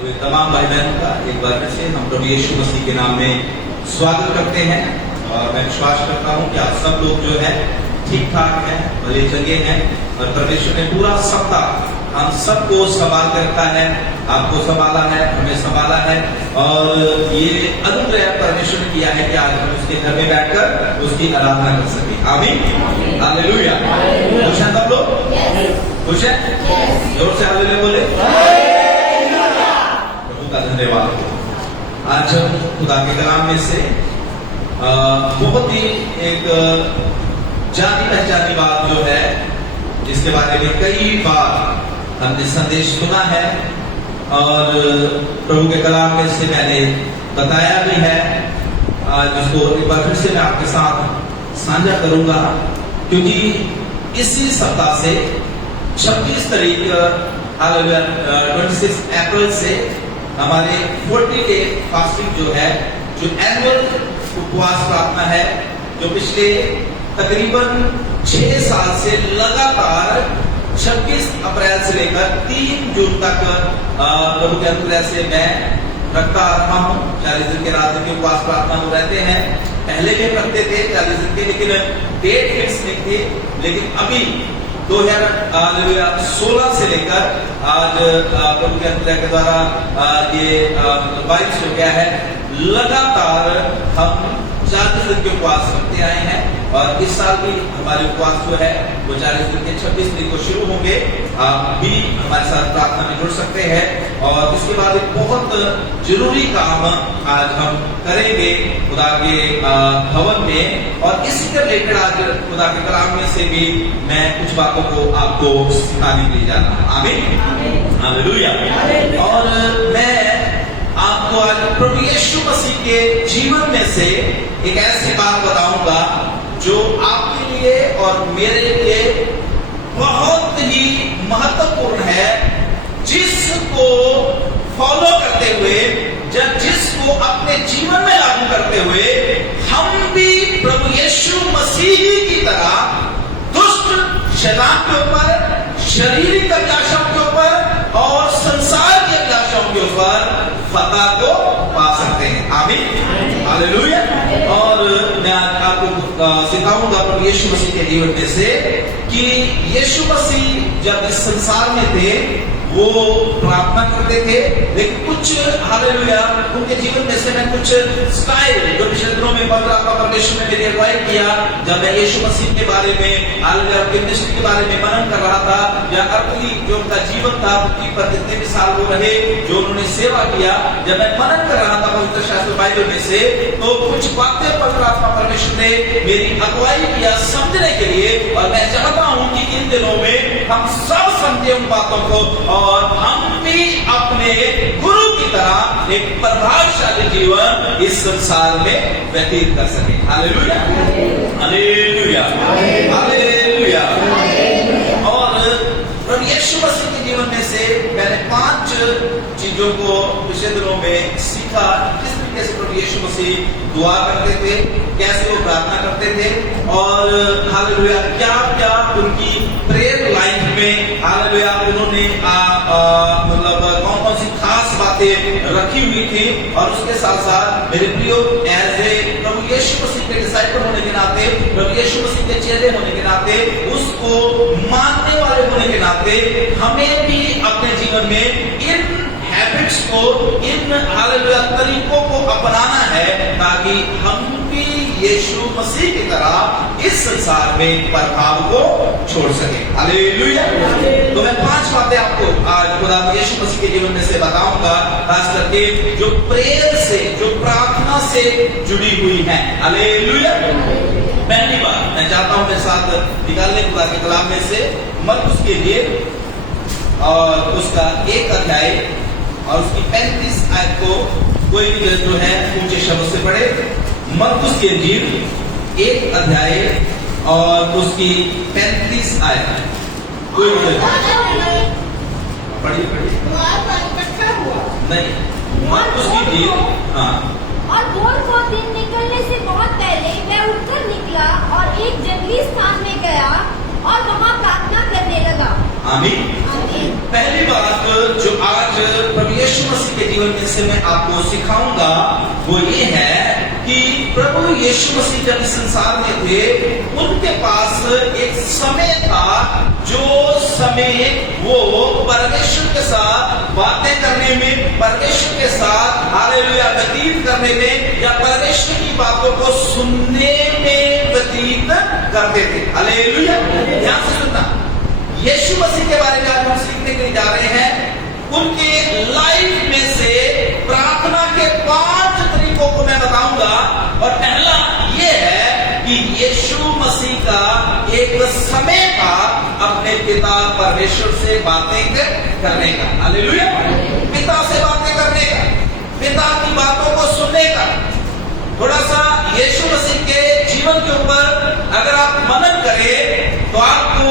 हुए तमाम भाई बहनों का एक बार फिर से हम प्रभु यीशु मसीह के नाम में स्वागत करते हैं। और मैं विश्वास करता हूँ कि आप सब लोग जो है ठीक ठाक हैं, भले चंगे हैं और परमेश्वर ने पूरा सप्ताह हम सबको संभाल कर रखा है। आपको संभाला है, हमें संभाला है और ये अनुग्रह परमेश्वर ने किया है कि आज हम उसके घर में बैठकर उसकी आराधना कर सके। आमीन, हालेलुया। खुश हैं सब लोग? खुश हैं? जोर से हालेलुया बोले। प्रभु का धन्यवाद हो। आज हम खुदा के कलाम में से बहुत ही एक जानी पहचानी बात जो है, जिसके बारे में कई बार हमने संदेश सुना है और प्रभु के कलाम में से मैंने बताया भी है, जिसको एक बार फिर से मैं आपके साथ साझा करूंगा, क्योंकि इसी सप्ताह से 26 तारीख 26 अप्रैल से हमारे 40 डे फास्टिंग जो है, जो एनुअल उपवास प्रार्थना है, जो पिछले तकरीबन 6 साल से लगातार 26 अप्रैल से लेकर 3 जून तक प्रभु के अनुग्रह से मैं रखता रहा हूँ। 40 दिन के रात के उपवास प्रार्थना में रहते हैं। पहले भी रखते थे 40 दिन के, लेकिन डेट फिक्स नहीं थी। लेकिन अभी 2016 से लेकर आज प्रभु के अनुग्रह के द्वारा ये 22 हो गया है, लगातार हम 40 दिन के उपवास करते आए हैं। और इस साल भी हमारे उपवास जो है वो 40 दिन के 26 दिन को शुरू होंगे। आप भी हमारे साथ प्रार्थना में जुड़ सकते हैं। और इसके बाद एक बहुत जरूरी काम आज हम करेंगे खुदा के भवन में, और इसी के रिलेटेड आज खुदा के कलाम में से भी मैं कुछ बातों को आपको सिखाने के लिए जा रहा हूँ। आमीन, हालेलुया। और मैं आपको आज प्रभु यीशु मसीह के जीवन में से एक ऐसी बात बताऊंगा जो आपके लिए और मेरे लिए बहुत ही महत्वपूर्ण है, जिसको फॉलो करते हुए, जिसको अपने जीवन में लागू करते हुए हम भी प्रभु यीशु मसीह की तरह दुष्ट शैतान के ऊपर, शारीरिक अभिलाषाओं के ऊपर और संसार की अभिलाषाओं के ऊपर फतह को पा सकते हैं। आमीन, हालेलुया। और मैं आपको सिखाऊंगा प्रभु यीशु मसीह के जीवन में से कि यीशु मसीह जब इस संसार में थे वो प्रार्थना करते थे, लेकिन कुछ हालेलुया उनके जीवन में से मैं कुछ स्टाइल जो पिछले दिनों में पढ़ रहा था, परमेश्वर ने मेरी अगुवाई किया जब मैं यीशु मसीह के बारे में, हालेलुया उनके मिनिस्ट्री के बारे में मनन कर रहा था, या अर्थली जो उनका जीवन था, पृथ्वी पर जितने भी साल वो रहे, जो उन्होंने सेवा किया, जब मैं मनन कर रहा था पवित्र शास्त्र बाइबल में से, तो कुछ बातें पढ़ रहा था। परमेश्वर ने मेरी अगुवाई किया समझने के लिए, और मैं चाहता हूँ कि इन दिनों में हम सब समझे उन बातों को और हम भी अपने गुरु की तरह एक प्रभावशाली जीवन इस संसार में व्यतीत कर सके। Hallelujah, hallelujah, hallelujah. और प्रभु यीशु मसीह के जीवन में से मैंने 5 चीजों को पिछले दिनों में सीखा, किस तरीके से प्रभु यीशु मसीह दुआ करते थे, कैसे वो प्रार्थना करते थे, और हालेलुया क्या क्या उनकी प्रेयर लाइफ में हालेलुया उन्होंने मतलब कौन कौन सी खास बातें रखी हुई थी। और उसके साथ साथ मेरे प्रियो, एज ए प्रभु यीशु मसीह के डिसाइपल होने के नाते, प्रभु यीशु मसीह के चेले होने के नाते, उसको मानने वाले होने के नाते हमें भी अपने जीवन में इन हैबिट्स को, इन हालेलुया तरीकों को अपनाना है, ताकि हम भी यीशु मसीह की तरह इस संसार में प्रभाव को छोड़ सके। हालेलुया। तो मैं 5 बातें आपको आज खुदा यीशु मसीह के जीवन में से बताऊंगा, खास करके जो प्रेयर से, जो प्रार्थना से जुड़ी हुई है। हालेलुया। पहली बात मैं चाहता हूं मेरे साथ निकालने खुदा के कलाम में से मरकुस के लिए, और उसका 1 अध्याय और उसकी 35 आयत को कोई भी जो है ऊंचे शब्द से पढ़े। मरकुस की इंजील 1 अध्याय और उसकी 35 आयत, कोई भी पढ़िए नहीं, मरकुस की इंजील। हाँ। और भोर को दिन निकलने से बहुत पहले मैं उठकर निकला और एक जंगली स्थान में गया और वहाँ प्रार्थना करने लगा। आमीन। पहली बात जो आज प्रभु यीशु मसीह के जीवन में से मैं आपको सिखाऊंगा वो ये है कि प्रभु यीशु मसीह जब इस संसार में थे उनके पास एक समय था जो समय वो परमेश्वर के साथ बातें करने में, परमेश्वर के साथ हालेलुया व्यतीत करने में या परमेश्वर की बातों को सुनने में व्यतीत करते थे। हालेलुया। ध्यान से सुनना, यीशु मसीह के बारे में आज हम सीखने के लिए जा रहे हैं। उनके लाइफ में से प्रार्थना के 5 तरीकों को मैं बताऊंगा और पहला ये है कि यीशु मसीह का एक समय था अपने पिता परमेश्वर से बातें करने का। हालेलुया। पिता से बातें करने का, पिता की बातों को सुनने का। थोड़ा सा यीशु मसीह के जीवन के ऊपर अगर आप मनन करें तो आपको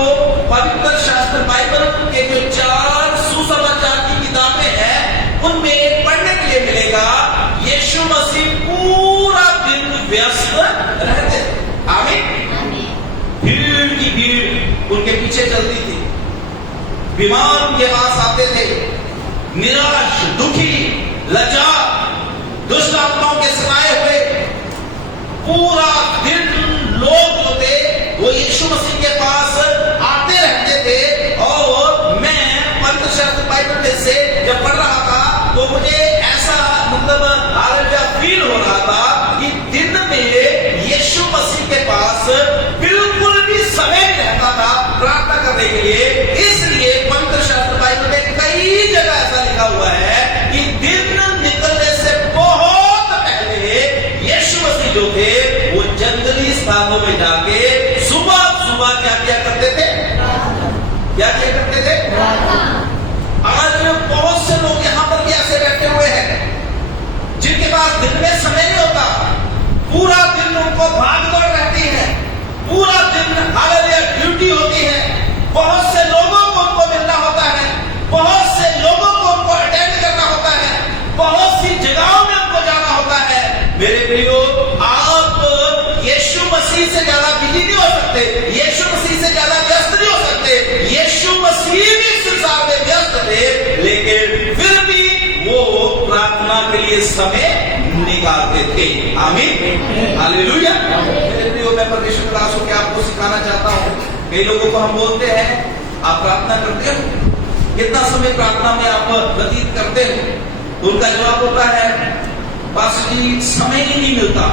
पवित्र शास्त्र बाइबल के जो 4 सुसमाचार की किताबें हैं उनमें पढ़ने के लिए मिलेगा यीशु मसीह पूरा दिन व्यस्त रहते थे। आमीन। भीड़ की भीड़ उनके पीछे चलती थी, बीमार उनके पास आते थे, निराश, दुखी, लाचार, दुष्ट आत्माओं के सताए हुए पूरा दिन लोग होते वो यीशु मसीह के पास आते रहते थे। और मैं पवित्र शास्त्र बाइबल में से जब पढ़ रहा था तो मुझे ऐसा मतलब हालेलुया फील हो रहा था कि दिन में यीशु मसीह के पास बिल्कुल भी समय नहीं रहता था प्रार्थना करने के लिए। इसलिए पवित्र शास्त्र बाइबल में कई जगह ऐसा लिखा हुआ है कि दिन निकलने से बहुत पहले यीशु मसीह जो थे वो जंगली स्थानों में जाके सुबह सुबह क्या किया करते थे? क्या किया करते थे? आज बहुत से लोग यहां पर भी ऐसे बैठे हुए हैं जिनके पास दिन में समय नहीं होता, पूरा दिन उनको भाग दौड़ रहती है, पूरा दिन हालेलुया ड्यूटी होती है, बहुत से लोगों को उनको मिलना होता है, बहुत से लोगों को उनको अटेंड करना होता है, बहुत सी जगहों में उनको जाना होता है। मेरे प्रियो, आप यीशु मसीह से ज्यादा बिजी नहीं हो सकते, यीशु मसीह से ज्यादा व्यस्त नहीं हो सकते। यीशु मसीह भी संसार में व्यस्त थे लेकिन फिर भी वो प्रार्थना के लिए समय निकालते थे। आमीन। हालेलुया। मेरे प्रियो, मैं परमेश्वर के दास होकर आपको सिखाना चाहता हूँ। कई लोगों को हम बोलते हैं आप प्रार्थना करते हो, कितना समय प्रार्थना में आप व्यतीत करते हो? तो उनका जवाब होता है बस जी समय ही नहीं मिलता,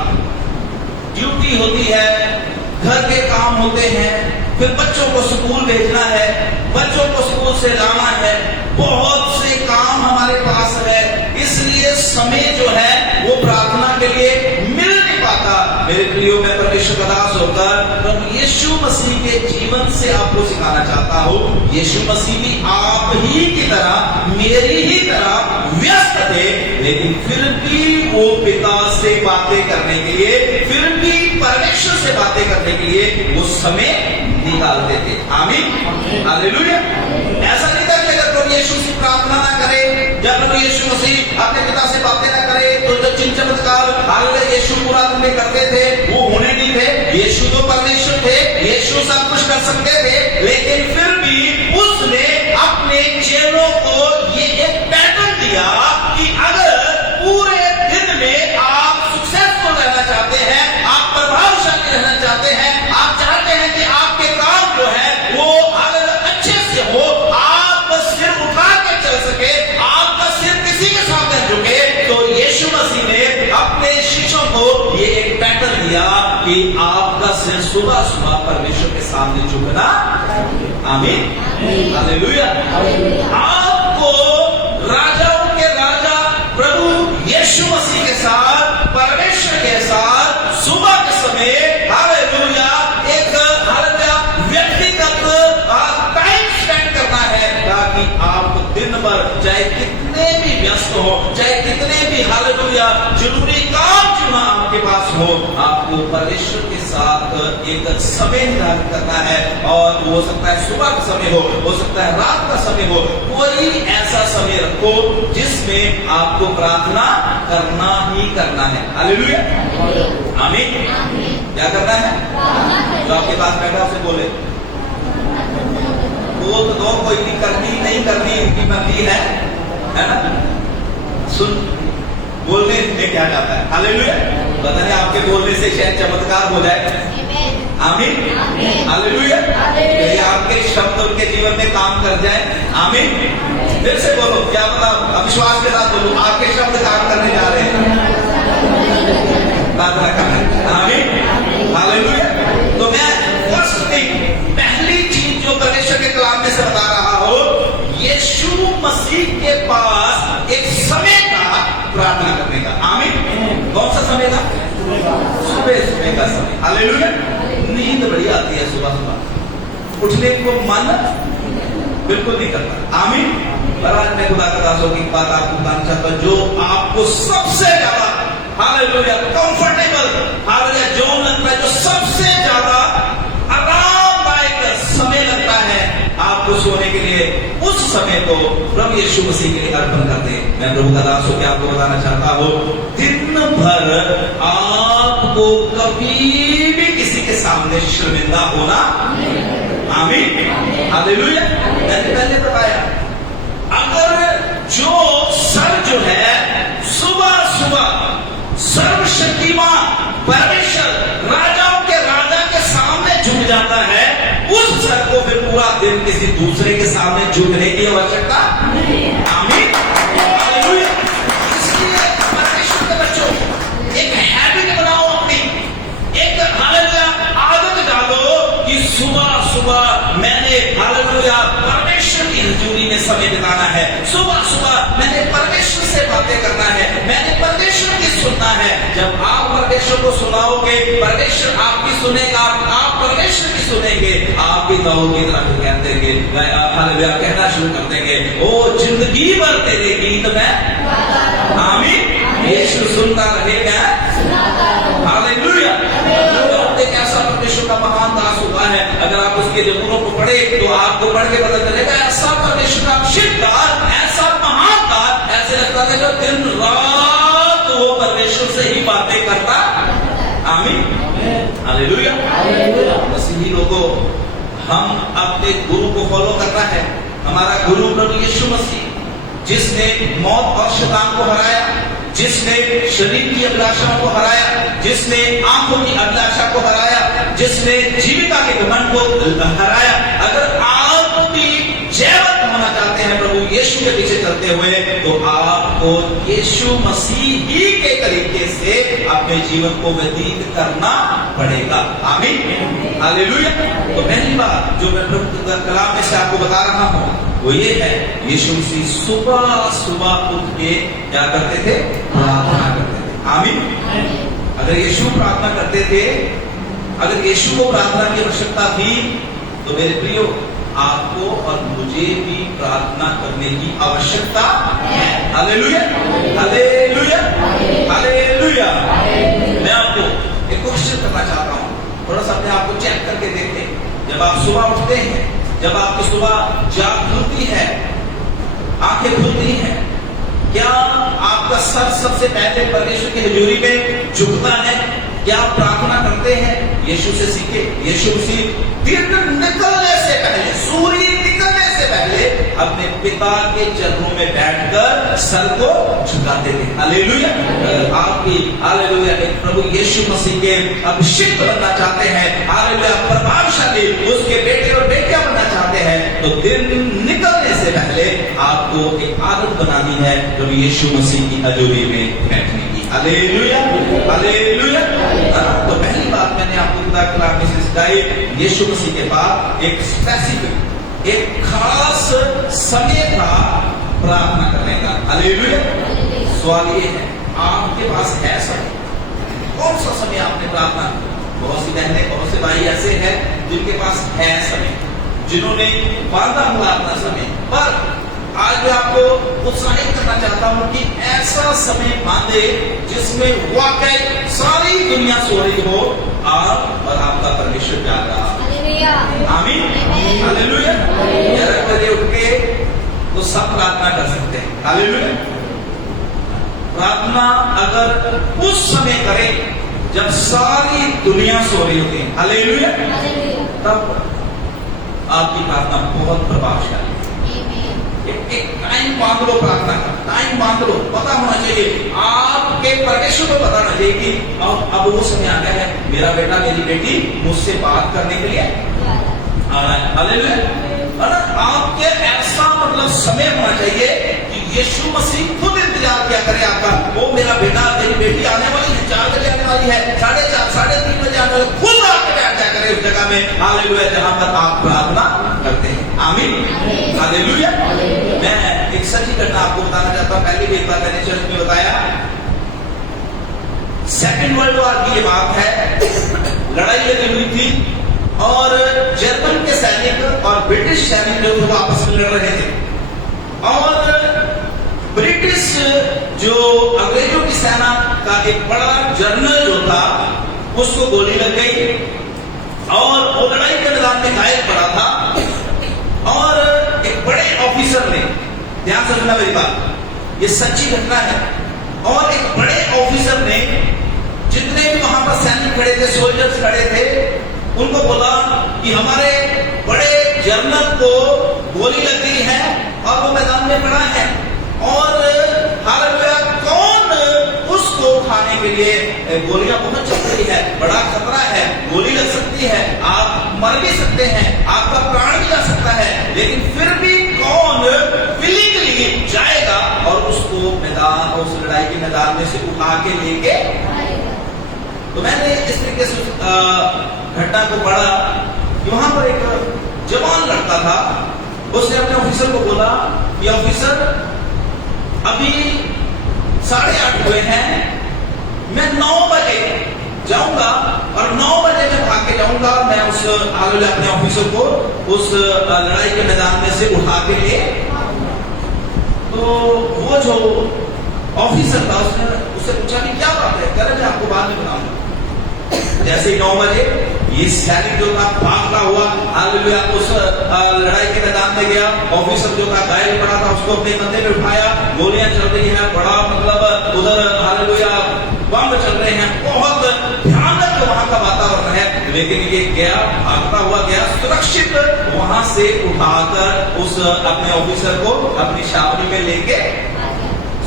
ड्यूटी होती है, घर के काम होते हैं, फिर बच्चों को स्कूल भेजना है, बच्चों को स्कूल से लाना है, बहुत से काम हमारे पास है, इसलिए समय जो है वो प्रार्थना के लिए मिल नहीं पाता। मेरे प्रियो, मैं परमेश्वर का दास होकर प्रभु यीशु मसीह के जीवन से आपको सिखाना चाहता हूँ। यीशु मसीह भी आप ही की तरह, मेरी ही तरह व्यस्त थे लेकिन फिर भी वो पिता से बातें करने के लिए, फिर भी परमेश्वर से बातें करने के लिए वो समय निकालते थे। आमीन। हालेलुया। ऐसा नहीं था कि अगर प्रभु यीशु मसीह प्रार्थना ना करे, जब प्रभु यीशु मसीह अपने पिता से बातें ना करे तो जो चिन्ह चमत्कार हालेलुया यीशु पूरा दिन में करते थे वो होने नहीं थे। यीशु तो परमेश्वर थे, यीशु सब कुछ कर सकते थे, लेकिन फिर भी उसने अपने चेलों को ये एक पैटर्न दिया कि अगर पूरे दिन में आप सक्सेसफुल रहना चाहते हैं, आप प्रभावशाली रहना चाहते हैं, आप चाहते हैं कि आपके काम जो है वो अगर अच्छे से हो, आप सिर उठा के चल सके, आपका सिर किसी के सामने झुके, तो यीशु मसीह ने अपने शिष्यों को ये एक पैटर्न दिया कि आपका सिर सुबह सुबह परमेश्वर के सामने झुकना। आमीन। हालेलुया। आपको राजाओं के राजा प्रभु यीशु मसीह के साथ, परमेश्वर के साथ सुबह के समय हालेलुया एक हालेलुया व्यक्तिगत टाइम स्पेंड करना है ताकि आप दिन भर चाहे कितने भी व्यस्त हो, चाहे कितने भी हालेलुया जरूरी काम क्यों ना आपके पास हो, आपको परमेश्वर के साथ एक समय निर्धारित करना है। और हो सकता है सुबह का समय हो सकता है रात का समय हो, कोई ऐसा समय रखो जिसमें आपको प्रार्थना करना ही करना है। हालेलुया। आमीन। क्या करना है? जो आपके पास बैठा उसे बोले, बोल तो दो, कोई नहीं करनी नहीं करनी इनकी मर्जी है ना। सुन, बोलने में क्या जाता है। हालेलुया। पता नहीं आपके बोलने से शायद चमत्कार हो जाए। आमीन। हालेलुया। यदि आपके शब्द उनके जीवन में काम कर जाए। आमीन। फिर से बोलो, क्या पता, अविश्वास के साथ बोलो, आपके शब्द काम करने जा रहे हैं। आमीन। हालेलुया। तो मैं फर्स्ट थिंग, पहली चीज जो परमेश्वर के कलाम में से बता रहा हूं, यीशु मसीह के पास एक समय था प्रार्थना करने का। आमीन। कौन सा समय था? सुबह का समय। हालेलुया। नींद बड़ी आती है सुबह सुबह, उठने को मन बिल्कुल नहीं करता। आमीन। पर आज मैं खुदा का दासों की बात आपको बताना चाहता हूं, जो आपको सबसे ज्यादा हालेलुया कंफर्टेबल, हालेलुया जोन लगता है, जो सबसे ज्यादा आरामदायक समय लगता है आपको सोने के लिए, उस समय को प्रभु यीशु मसीह के लिए अर्पण करते हैं। मैं प्रभु का दास होकर आपको बताना चाहता हूं, दिन भर आपको कभी भी किसी के सामने शर्मिंदा होना। आमीन। हालेलुया। मैंने पहले बताया, अगर जो सर जो है सुबह सुबह सर्वशक्तिमान परमेश्वर राजाओं के राजा के सामने झुक जाता है, उस सर को फिर पूरा दिन किसी दूसरे के सामने झुकने की आवश्यकता नहीं। आमीन। हालेलुया। इसलिए परमेश्वर के बच्चों, एक हैबिट बनाओ अपनी, एक हालेलुया आदत डालो कि सुबह सुबह मैंने हालेलुया परमेश्वर की हजूरी में समय बिताना है। सुबह सुबह मैंने परमेश्वर से बातें करना है, मैंने परमेश्वर की सुनना है। जब आप परमेश्वर को सुनाओगे, परमेश्वर आपकी सुनेगा, आप परमेश्वर की सुनेंगे, आप भी गाओ की तरह कह देंगे, हालेलुया कहना शुरू कर देंगे, ओ जिंदगी भर तेरे गीत में। आमीन। यीशु सुनता रहेगा। हालेलुया। एक ऐसा परमेश्वर का महान दास हुआ है, अगर आप उसके जरूरों को पढ़े तो आपको पढ़ के पता चलेगा, ऐसा परमेश्वर का शिष्टदार, ऐसा महान दास, ऐसे लगता है जो दिन रात वो परमेश्वर से ही बातें करता। आमीन। हालेलुया। मसीही लोगों, हम अपने गुरु को फॉलो करना है। हमारा गुरु प्रभु यीशु मसीह, जिसने मौत और शैतान को हराया, जिसने शरीर की अभिलाषाओं को हराया, जिसने आंखों की अभिलाषा को हराया, जिसने जीविका के घमंड को हराया। अगर आप भी जयवंत होना चाहते हैं प्रभु यीशु के पीछे चलते हुए, तो आपको यीशु मसीह ही के तरीके से अपने जीवन को व्यतीत करना पड़ेगा। आमीन। हालेलुया। तो पहली बात जो मैं प्रभु कलाम में से आपको बता रहा हूं, वो ये है, यीशु मसीह सुबह सुबह उठ के क्या करते थे? प्रार्थना करते थे। आमीन। अगर यीशु प्रार्थना करते थे, अगर यीशु को प्रार्थना की आवश्यकता थी, तो मेरे प्रियो, आपको और मुझे भी प्रार्थना करने की आवश्यकता है। हालेलुया। हालेलुया। हालेलुया। मैं आपको एक क्वेश्चन करना चाहता हूं, थोड़ा सा अपने आप को चेक करके देखें। जब आप सुबह उठते हैं, जब आपकी सुबह जाग खुलती है, आंखें खुलती हैं, क्या आपका सर सबसे पहले परमेश्वर की हजूरी में झुकता है? क्या आप प्रार्थना करते हैं? यीशु से सीखे। यीशु मसीह दिन निकलने से पहले, सूर्य निकलने से पहले अपने पिता के चरणों में बैठकर सर को झुकाते थे। हालेलुया। आप भी हालेलुया एक प्रभु यीशु मसीह के अभिषिक्त बनना चाहते हैं, हालेलुया प्रभावशाली उसके बेटे और बेटियां बनना चाहते हैं, तो दिन निकलने से पहले आपको एक आदत बनानी है प्रभु यीशु मसीह की हजूरी में बैठने की। हालेलुया। हालेलुया। तो पहली बात मैंने आपको खुदा के कलाम में से सिखाई, यीशु मसीह के पास एक स्पेसिफिक, एक खास समय था प्रार्थना करने का। हालेलुया। सवाल ये है, आपके पास है समय? कौन सा समय आपने प्रार्थना? बहुत सी बहनें, बहुत से भाई ऐसे हैं जिनके पास है समय, जिन्होंने बांधा हुआ अपना समय। पर आज मैं आपको उत्साहित करना चाहता हूं कि ऐसा समय बांधे जिसमें वाकई सारी दुनिया सो रही हो, आप और आपका परमेश्वर जाग रहा। आमीन। हालेलुया। 11 बजे उठ के तो सब प्रार्थना कर सकते हैं। हालेलुया। प्रार्थना अगर उस समय करें जब सारी दुनिया सो रही होती है, हालेलुया, तब आपकी प्रार्थना बहुत प्रभावशाली है। एक टाइम बांध लो प्रार्थना का, टाइम बांध लो, पता होना चाहिए आपके परमेश्वर को बताना चाहिए कि अब वो समय आ गया है, मेरा बेटा मेरी बेटी मुझसे बात करने के लिए आ रहा है। हालेलुया। है ना? आपके ऐसा मतलब समय होना चाहिए कि यीशु मसीह खुद इंतजार किया करे आपका, वो मेरा बेटा मेरी बेटी आने वाली है, 4 बजे आने वाली है, 4:30 3:30 बजे आने वाली, खुद आके बैठ जा करे उस जगह में। हालेलुया। जहां पर आप प्रार्थना करते हैं। आमीन। हालेलुया। मैं एक सच्ची घटना आपको बताना चाहता हूं। पहले भी एक बार मैंने चर्च में बताया, सेकेंड वर्ल्ड वॉर की ये बात है। लड़ाई लगी हुई थी और जर्मन के सैनिक और ब्रिटिश सैनिक जो थे वो आपस में लड़ रहे थे, और ब्रिटिश जो अंग्रेजों की सेना का एक बड़ा जनरल जो था उसको गोली लग गई और वो लड़ाई के मैदान में घायल पड़ा था। और एक बड़े ऑफिसर ने, ध्यान से सुनना मेरी बात, ये सच्ची घटना है, और एक बड़े ऑफिसर ने जितने भी वहां पर सैनिक खड़े थे, सोल्जर्स खड़े थे, उनको बोला कि हमारे बड़े जनरल को गोली लग गई है और वो मैदान में पड़ा है, और हालेलुया, कौन उसको उठाने के लिए, गोलियां बहुत चल रही है, बड़ा खतरा है, गोली लग सकती है, आप मर भी सकते हैं, आपका प्राण भी जा सकता है, लेकिन फिर भी कौन विलिंगली जाएगा और उसको मैदान, उस लड़ाई के मैदान में से उठा के लेके। तो मैंने इस तरीके से घटना को पढ़ा कि वहां पर एक जवान लड़का था, उसने अपने ऑफिसर को बोला कि ऑफिसर, अभी 8:30 हुए हैं, मैं 9 बजे जाऊंगा और 9 बजे मैं भाग के जाऊंगा, मैं उस हालेलुया अपने ऑफिसर को उस लड़ाई के मैदान में से उठा के लिए। तो वो जो ऑफिसर था उससे पूछा कि क्या बात है, कह रहे मैं आपको बाद में बताऊंगा। जैसे ही 9 बजे ये सैनिक जो था भागता हुआ हालेलुया उस लड़ाई के मैदान में गया, ऑफिसर जो था घायल पड़ा था उसको अपने कंधे में उठाया, गोलियां चल रही हैं, बड़ा मतलब उधर हालेलुया बम चल रहे हैं, बहुत भयानक वहां का वातावरण है, लेकिन ये गया, भागता हुआ गया, सुरक्षित वहां से उठाकर उस अपने ऑफिसर को अपनी छावनी में लेके।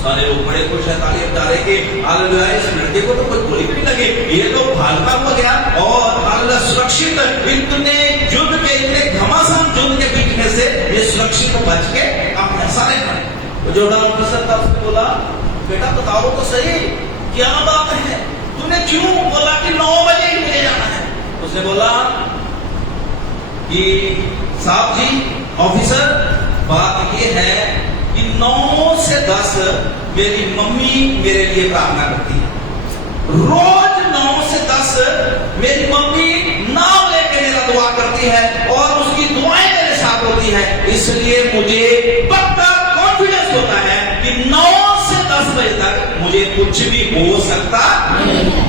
सारे लोग बड़े खुश है, तालियां बजा रहे कि हालेलुया, इस लड़के को तो कोई गोली भी नहीं लगी, ये तो भागता हुआ गया और हालेलुया सुरक्षित, इतने युद्ध के, इतने घमासान युद्ध के बीच में से ये सुरक्षित बच के अपने सारे बने। तो जो ऑफिसर था उसने बोला, बेटा बताओ तो सही क्या बात है, तूने क्यों बोला कि 9 बजे ही मुझे जाना है? उसने बोला कि साहब जी, ऑफिसर, बात ये है कि 9 से 10 मेरी मम्मी मेरे लिए प्रार्थना करती है, रोज 9 से 10 मेरी मम्मी नाम लेके मेरा दुआ करती है और उसकी दुआएं मेरे साथ होती है, इसलिए मुझे पक्का कॉन्फिडेंस होता है कि 9 से 10 बजे तक मुझे कुछ भी हो सकता।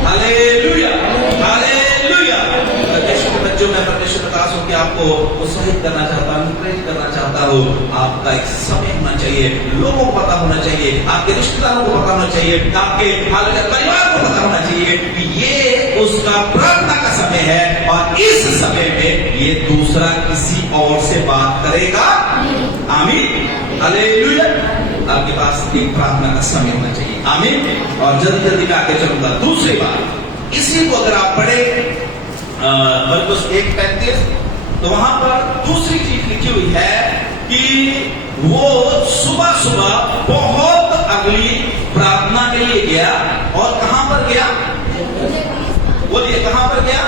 Hallelujah, hallelujah. बच्चों, मैं परमेश्वर का दास हूं कि आपको उत्साहित करना चाहता हूं, प्रेरित करना चाहता हूं। आपका एक समय होना चाहिए, लोगों को पता होना चाहिए, आपके रिश्तेदारों को पता होना चाहिए, आपके हालेलुया परिवार को पता होना चाहिए कि ये उसका प्रार्थना का समय है और इस समय में ये दूसरा किसी और से बात करेगा। आमीन, हालेलुया। आपके पास एक प्रार्थना का समय होना चाहिए। आमीन। और जल्दी जल्दी में आगे चलूंगा। दूसरी बात, इसी को अगर आप पढ़े मरकुस 1:35, तो वहां पर दूसरी चीज लिखी हुई है कि वो सुबह सुबह बहुत अगली प्रार्थना के लिए गया, और कहां पर गया? बोलिए, कहां पर गया?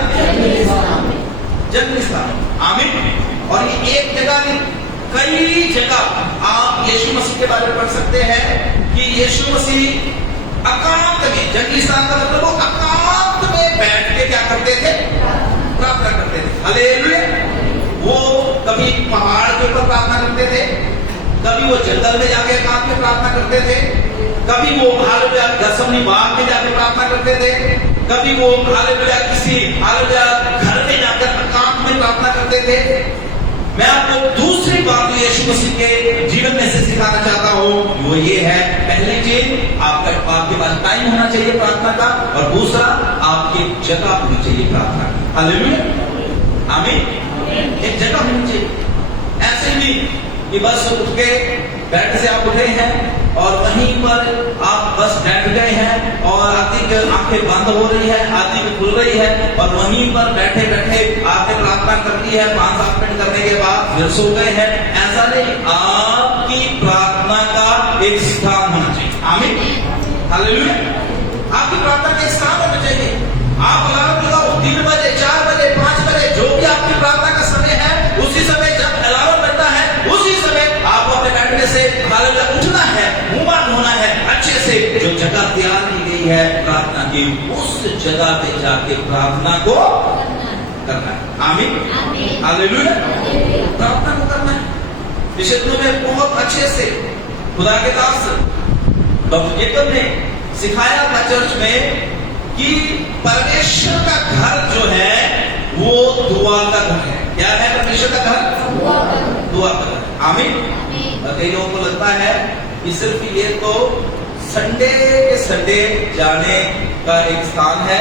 जंगली स्थान। आमीन। और ये एक जगह नहीं, कई जगह आप यीशु मसीह के बारे में पढ़ सकते हैं कि यीशु मसीह एकांत में, जंगली स्थान का मतलब वो एकांत में बैठ के क्या करते थे? प्रार्थना करते थे। हालेलुया। वो कभी पहाड़ के ऊपर प्रार्थना करते थे, कभी वो जंगल में जाके एकांत में प्रार्थना करते थे, कभी वो हालेलुया गसमनी बाग में जाके प्रार्थना करते थे, कभी वो हालेलुया किसी हालेलुया घर में जाकर एकांत में प्रार्थना करते थे। मैं आपको दूसरी बात यीशु मसीह के जीवन में से सिखाना चाहता हूं, वो ये है, पहली चीज आपके पास टाइम होना चाहिए प्रार्थना का, और दूसरा आपकी जगह होनी चाहिए प्रार्थना की। हालेलुया, आमीन। एक जगह होनी चाहिए। ऐसे भी कि बस उठ के बेड से आप उठे हैं और वहीं पर आप बस बैठ गए हैं और आदि की आंखें बंद हो रही है, आदि की खुल रही है और वहीं पर बैठे बैठे आपने प्रार्थना कर दी है, 5-7 मिनट करने के बाद फिर सो गए हैं। ऐसा नहीं, आपकी प्रार्थना का एक स्थान होना चाहिए। आमीन, हालेलुया। आपकी प्रार्थना का एक स्थान होना चाहिए। आप अलार्म लगाओ 3 बजे, 4 बजे, 5 बजे, जो भी आपकी प्रार्थना का समय है, उसी समय जब अलार्म बजता है उसी समय आपको अपने बैठने से हालेलुया उठना है, मुंह बात होना है, अच्छे से जो जगह तैयार की गई है प्रार्थना की, उस जगह पे जाके प्रार्थना को करना है। आमीन, हालेलुया। प्रार्थना को करना है। इस क्षेत्र में बहुत अच्छे से खुदा के दास डॉक्टर जेकब ने सिखाया था चर्च में कि परमेश्वर का घर जो है वो दुआ का घर है। क्या है परमेश्वर का घर? दुआ का घर। आमीन। कई लोगों को लगता है कि सिर्फ ये तो संडे के संडे जाने का एक स्थान है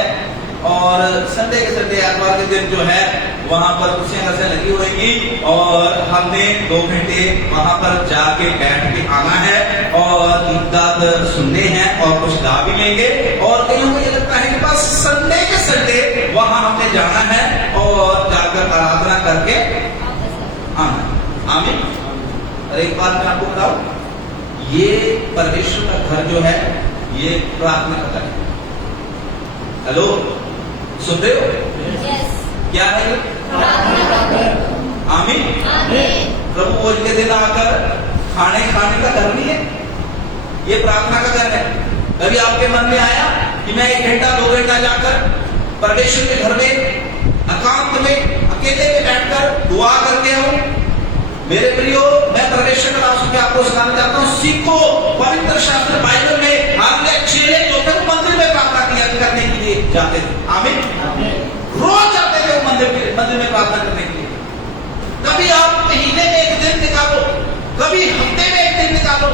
और संडे के संडे एतवार के दिन जो है वहां पर कुर्सियां लगी होगी और हमने 2 घंटे वहां पर जाके बैठ के आना है और इबादत सुनने हैं और कुछ गा भी लेंगे। और कईयों को ये लगता है कि बस संडे के संडे वहां हमने जाना है और जाकर आराधना करके आना। आमीन। और एक बात मैं आपको बताऊं, ये परमेश्वर का घर जो है ये प्रार्थना का घर है। हेलो, सुन रहे हो? यस। क्या है ये? आमीन। प्रभु भोज के दिन आकर खाने का घर नहीं है, ये प्रार्थना का घर है। कभी आपके मन में आया कि मैं 1 घंटा 2 घंटा जाकर परमेश्वर के घर में एकांत में अकेले में बैठकर दुआ करके आऊं? मेरे प्रियो, मैं परमेश्वर का नाम आपको सिखाना चाहता हूं, सीखो। पवित्र शास्त्र बाइबल में आपके चेले जो थे मंदिर में प्रार्थना किया करने के लिए जाते थे। आमीन। रोज जाते थे मंदिर में प्रार्थना करने के लिए। कभी आप महीने में 1 दिन निकालो, कभी हफ्ते में 1 दिन निकालो।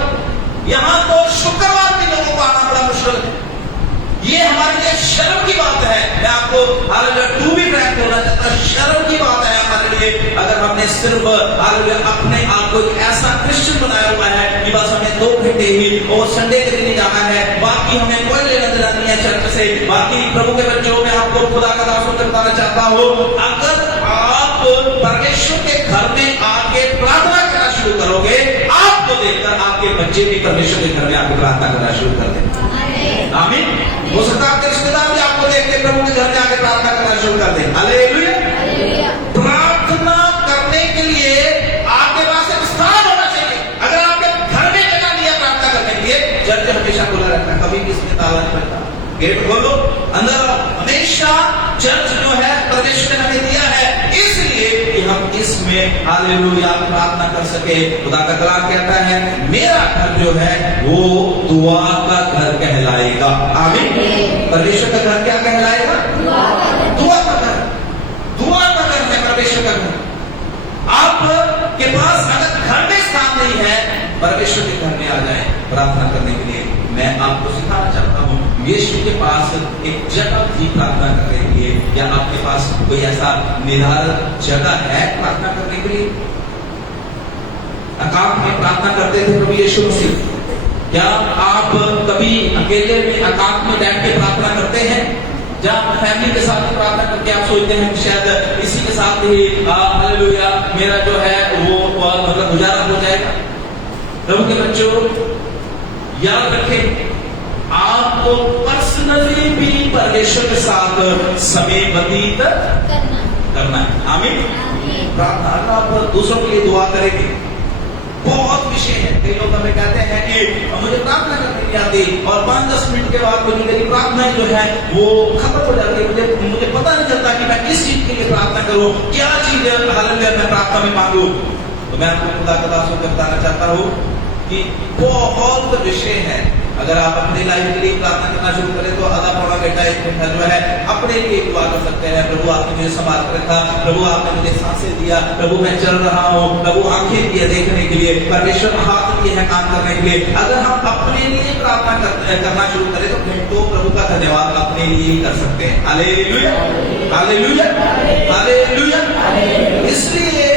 यहां तो शुक्रवार भी लोगों को आना बड़ा मुश्किल है। ये हमारे लिए शर्म की बात है। मैं आपको टू बी फ्रैंक बोलना चाहता हूं, शर्म की बात है हमारे लिए अगर हमने सिर्फ अपने आप को ऐसा क्रिश्चियन बनाया हुआ है कि बस हमें 2 घंटे ही और संडे के दिन ही जाना है, बाकी हमें कोई लेना देना नहीं है चर्च से। बाकी प्रभु के बच्चों में आपको खुदा का दास होकर बताना चाहता हूं, अगर आप परमेश्वर के घर में आके प्रार्थना करना शुरू करोगे, आपको देखकर आपके बच्चे भी परमेश्वर के घर में आके प्रार्थना करना शुरू कर देंगे। आमीन। हो सकता है आपके रिश्तेदार भी आपको देख के प्रभु के घर में आके प्रार्थना करना शुरू कर दें। हालेलुया। प्रार्थना करने के लिए आपके पास एक स्थान होना चाहिए। अगर आपके घर में जगह नहीं है प्रार्थना करने के लिए, चर्च हमेशा खुला रहता है, कभी भी इसमें ताला नहीं लगता। गेट खोलो, अंदर आओ। हमेशा चर्च जो है परमेश्वर ने हमें दिया है इसलिए कि हम इसमें हालेलुया प्रार्थना कर सके। खुदा का कलाम कहता है मेरा घर जो है वो दुआ का घर कहलाएगा। आमीन। परमेश्वर का घर क्या कहलाएगा? दुआ का घर। दुआ का घर है परमेश्वर का घर। आपके पास अगर घर में स्थान नहीं है, परमेश्वर के घर में आ जाए प्रार्थना करने के लिए। मैं आपको सिखाना चाहता हूँ, यीशु के पास एक जगह थी प्रार्थना करने के लिए। या आपके पास कोई ऐसा निर्धारित जगह है प्रार्थना करने के लिए? एकांत में प्रार्थना करते थे प्रभु यीशु मसीह। क्या आप कभी अकेले में एकांत में बैठ के प्रार्थना करते हैं? जब फैमिली के साथ प्रार्थना करके आप सोचते हैं शायद इसी के साथ ही हालेलुया मेरा जो है वो मतलब गुजारा हो जाएगा। प्रभु के बच्चों, याद रखें, आपको पर्सनली भी परमेश्वर के साथ समय व्यतीत करना है। आमीन। प्रार्थना आप दूसरों के लिए दुआ करेंगे, बहुत विषय है। कई लोग हमें कहते हैं कि मुझे प्रार्थना करने नहीं आती और 5-10 मिनट के बाद मेरी प्रार्थना जो है वो खत्म हो जाती है। मुझे पता नहीं चलता कि मैं किस चीज के लिए प्रार्थना करूं, क्या चीज हालेलुया मैं प्रार्थना में मांगू। तो मैं आपको खुदा का दास होकर बताना चाहता हूं कि बहुत विषय है अगर आप अपनी लाइफ के लिए प्रार्थना करना शुरू करें तो आधा पौना घंटा 1 घंटा जो है अपने लिए दुआ कर सकते हैं। प्रभु आपने मुझे संभाल कर रखा, प्रभु आपने मुझे सांसें दिया, प्रभु मैं चल रहा हूँ, प्रभु आंखें दी है देखने के लिए, परमेश्वर हाथ दिए है काम करने के लिए। अगर हम अपने लिए प्रार्थना करना शुरू करें तो घंटों प्रभु का धन्यवाद अपने लिए ही कर सकते हैं। Hallelujah, hallelujah, hallelujah. इसलिए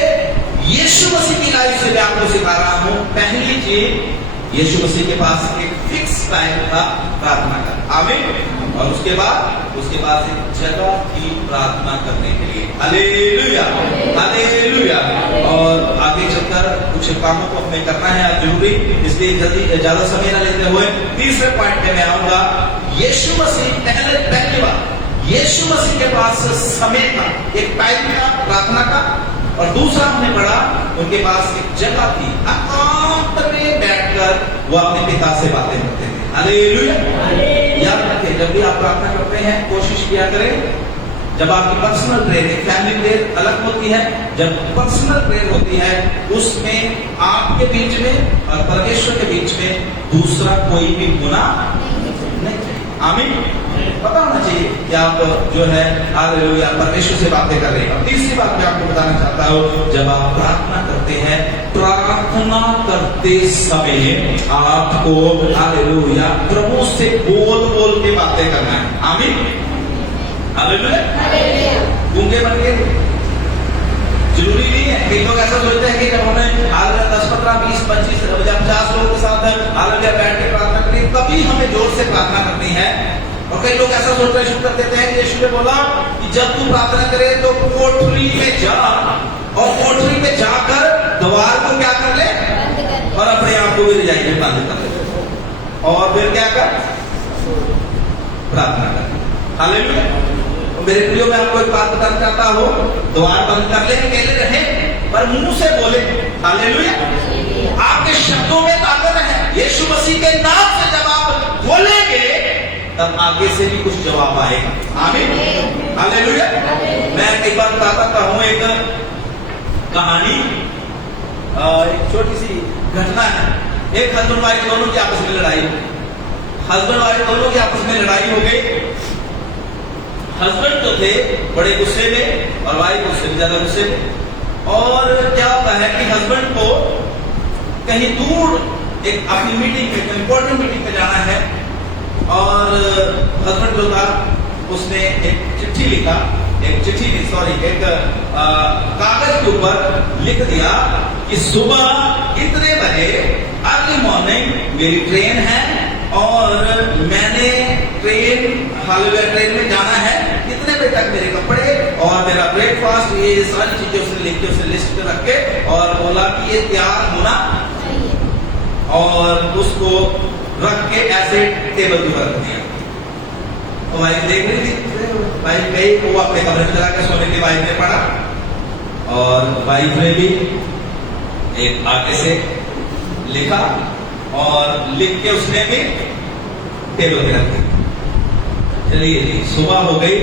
यीशु मसीह की लाइफ से मैं आपको सिखा रहा हूँ, पहली चीज यीशु मसीह के पास एक फिक्स टाइम था प्रार्थना का। आमीन। और उसके बाद एक जगह थी प्रार्थना करने के लिए। Hallelujah, hallelujah. और आगे चलकर कुछ कामों को हमें करना है आज जरूरी, इसलिए जल्दी ज्यादा समय न लेते हुए तीसरे पॉइंट पे मैं आऊंगा। यीशु मसीह पहली बार यीशु मसीह के पास समय था, एक टाइम था प्रार्थना का। और दूसरा हमने पढ़ा उनके पास एक जगह थी, एकांत में बैठकर वो अपने पिता से बातें करते थे। हालेलुया। याद रखें, जब भी आप प्रार्थना करते हैं कोशिश किया करें, जब आपकी पर्सनल प्रेयर, फैमिली प्रेयर अलग होती है, जब पर्सनल प्रेयर होती है उसमें आपके बीच में और परमेश्वर के बीच में दूसरा कोई भी गुनाह नहीं चाहिए। आमीन। पता होना चाहिए कि आप जो है हालेलुया परमेश्वर से बातें कर रहे हैं। तीसरी बात मैं आपको बताना चाहता हूँ, जब आप प्रार्थना करते हैं, प्रार्थना करते समय आपको हालेलुया प्रभु से बोल बोल के बातें करना है। आमीन, हालेलुया। गूंगे बन के जरूरी नहीं है। कई लोग ऐसा सोचते हैं कि जब हमें हालेलुया 10, 15, 20, 25 जब 50 लोगों के साथ हालेलुया बैठ के प्रार्थना करनी तभी हमें जोर से प्रार्थना करनी है। और कई लोग ऐसा सोचना शुरू कर देते हैं कि यीशु ने बोला कि जब तू प्रार्थना करे तो कोठरी में जा, और कोठरी में जाकर द्वार को क्या कर ले और अपने आप को भी रजाई में बंद कर ले, और फिर क्या कर प्रार्थना कर। हालेलुया। मेरे प्रियो, मैं आपको एक बात बताना चाहता हूँ, द्वार बंद कर ले, अकेले रहे पर मुंह से बोले। हालेलुया। आपके शब्दों में ताकत है। यीशु मसीह के नाम से जब आप बोलेंगे तब आगे से भी कुछ जवाब आएगा। आमीन, हालेलुया। मैं एक बार बताता हूँ एक कहानी, एक छोटी सी घटना है। एक हस्बैंड वाइफ दोनों की आपस में लड़ाई, हस्बैंड वाइफ दोनों की आपस में लड़ाई हो गई। हस्बैंड तो थे बड़े गुस्से में और वाइफ उससे भी ज्यादा गुस्से में। और क्या होता है कि हस्बैंड को कहीं दूर एक अपनी मीटिंग में, इंपॉर्टेंट मीटिंग में जाना है, और हस्बैंड जो था उसने एक चिट्ठी लिखा, एक कागज के ऊपर लिख दिया कि सुबह इतने बजे अर्ली मॉर्निंग मेरी ट्रेन है और मैंने ट्रेन में जाना है, इतने बजे तक मेरे कपड़े और मेरा ब्रेकफास्ट, ये सारी चीजें उसने लिख के उसे लिस्ट में रख के और बोला कि ये तैयार होना, और उसको रख के ऐसे टेबल के ऊपर रख दिया। तो वाइफ देख रही थी, वाइफ गई, वो अपने कमरे में चला के सोने के वाइफ ने पढ़ा, और वाइफ ने भी एक आगे से लिखा और लिख के उसने भी टेबल पे रख दिया। चलिए जी, सुबह हो गई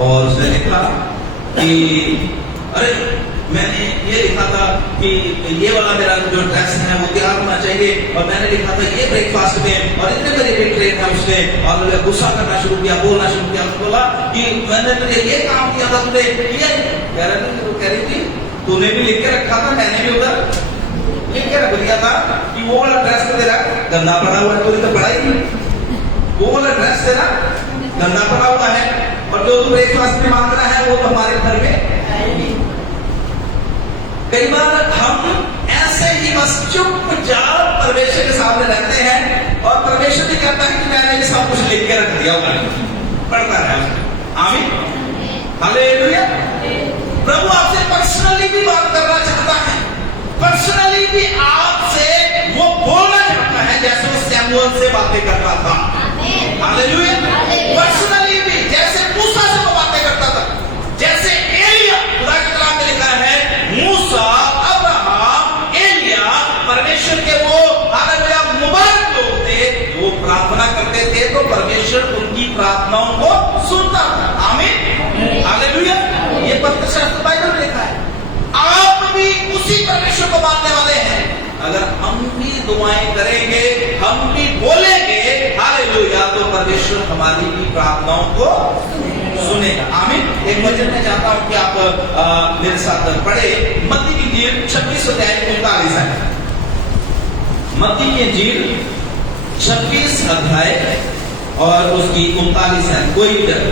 और उसने लिखा कि अरे मैंने ये लिखा था कि ये वाला मेरा जो ड्रेस है वो तैयार होना चाहिए, और मैंने लिखा था ये ब्रेकफास्ट में, और इतने बजे ट्रेन है उसने, और गुस्सा करना शुरू किया, बोलना शुरू किया। उसने बोला कि मैंने तुझे ये काम किया था, तुझे किया। कह रही थी तूने भी लिख के रखा था, मैंने भी उधर लिख के रख दिया था कि वो वाला ड्रेस तो तेरा गंदा पड़ा हुआ है, तूने तो पढ़ा ही नहीं, वो वाला ड्रेस तेरा गंदा पड़ा हुआ है, और जो तू ब्रेकफास्ट में मांग रहा है वो तो हमारे घर में। कई बार हम ऐसे ही बस चुपचाप परमेश्वर के सामने रहते हैं, और परमेश्वर भी कहता है कि मैंने ये सब कुछ लिख के रख दिया होगा, पढ़ता है उसमें। आमीन, हालेलुया। प्रभु आपसे पर्सनली भी बात करना चाहता है, पर्सनली भी आपसे वो बोलना चाहता है, जैसे वो सैमुअल से बातें करता था। हालेलुया। पर्सनली भी जैसे मूसा से वो बातें करता था, जैसे एलिया, खुदा के कलाम में लिखा है मूसा, अब्राहम, एलिया परमेश्वर के वो हालेलुया मुबारक लोग थे, वो प्रार्थना करते थे तो परमेश्वर उनकी प्रार्थनाओं को सुनता था। आमीन, हालेलुया। ये पवित्र शास्त्र बाइबल में लिखा है। आप भी उसी परमेश्वर को मानने वाले हैं। अगर हम भी दुआएं करेंगे, हम भी बोले प्रार्थनाओं को सुनेगा। आमीन। एक वचन में चाहता हूं कि आप मेरे साथ पढ़े मत्ती की इंजील 26 अध्याय 39 है। मत्ती की इंजील 26 अध्याय और उसकी 39 है। कोई इधर।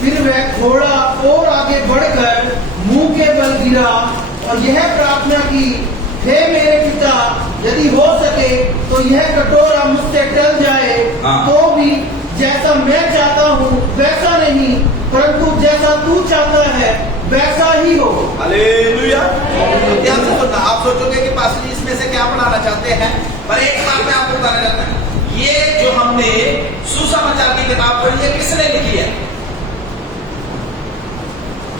फिर वह घोड़ा और आगे बढ़कर मुंह के बल गिरा और यह प्रार्थना की, हे मेरे पिता, यदि हो सके तो यह कटोरा मुझसे टल जाए, हाँ। तो भी जैसा मैं चाहता हूँ वैसा नहीं, परंतु जैसा तू चाहता है वैसा ही हो। हालेलुया। ध्यान से सुनना। आप सोचोगे कि पास्टर जी इसमें से क्या बनाना चाहते हैं, पर एक बात मैं आपको बताना चाहता हूँ। ये जो हमने सुसमाचार की किताब पढ़ी है, किसने लिखी है?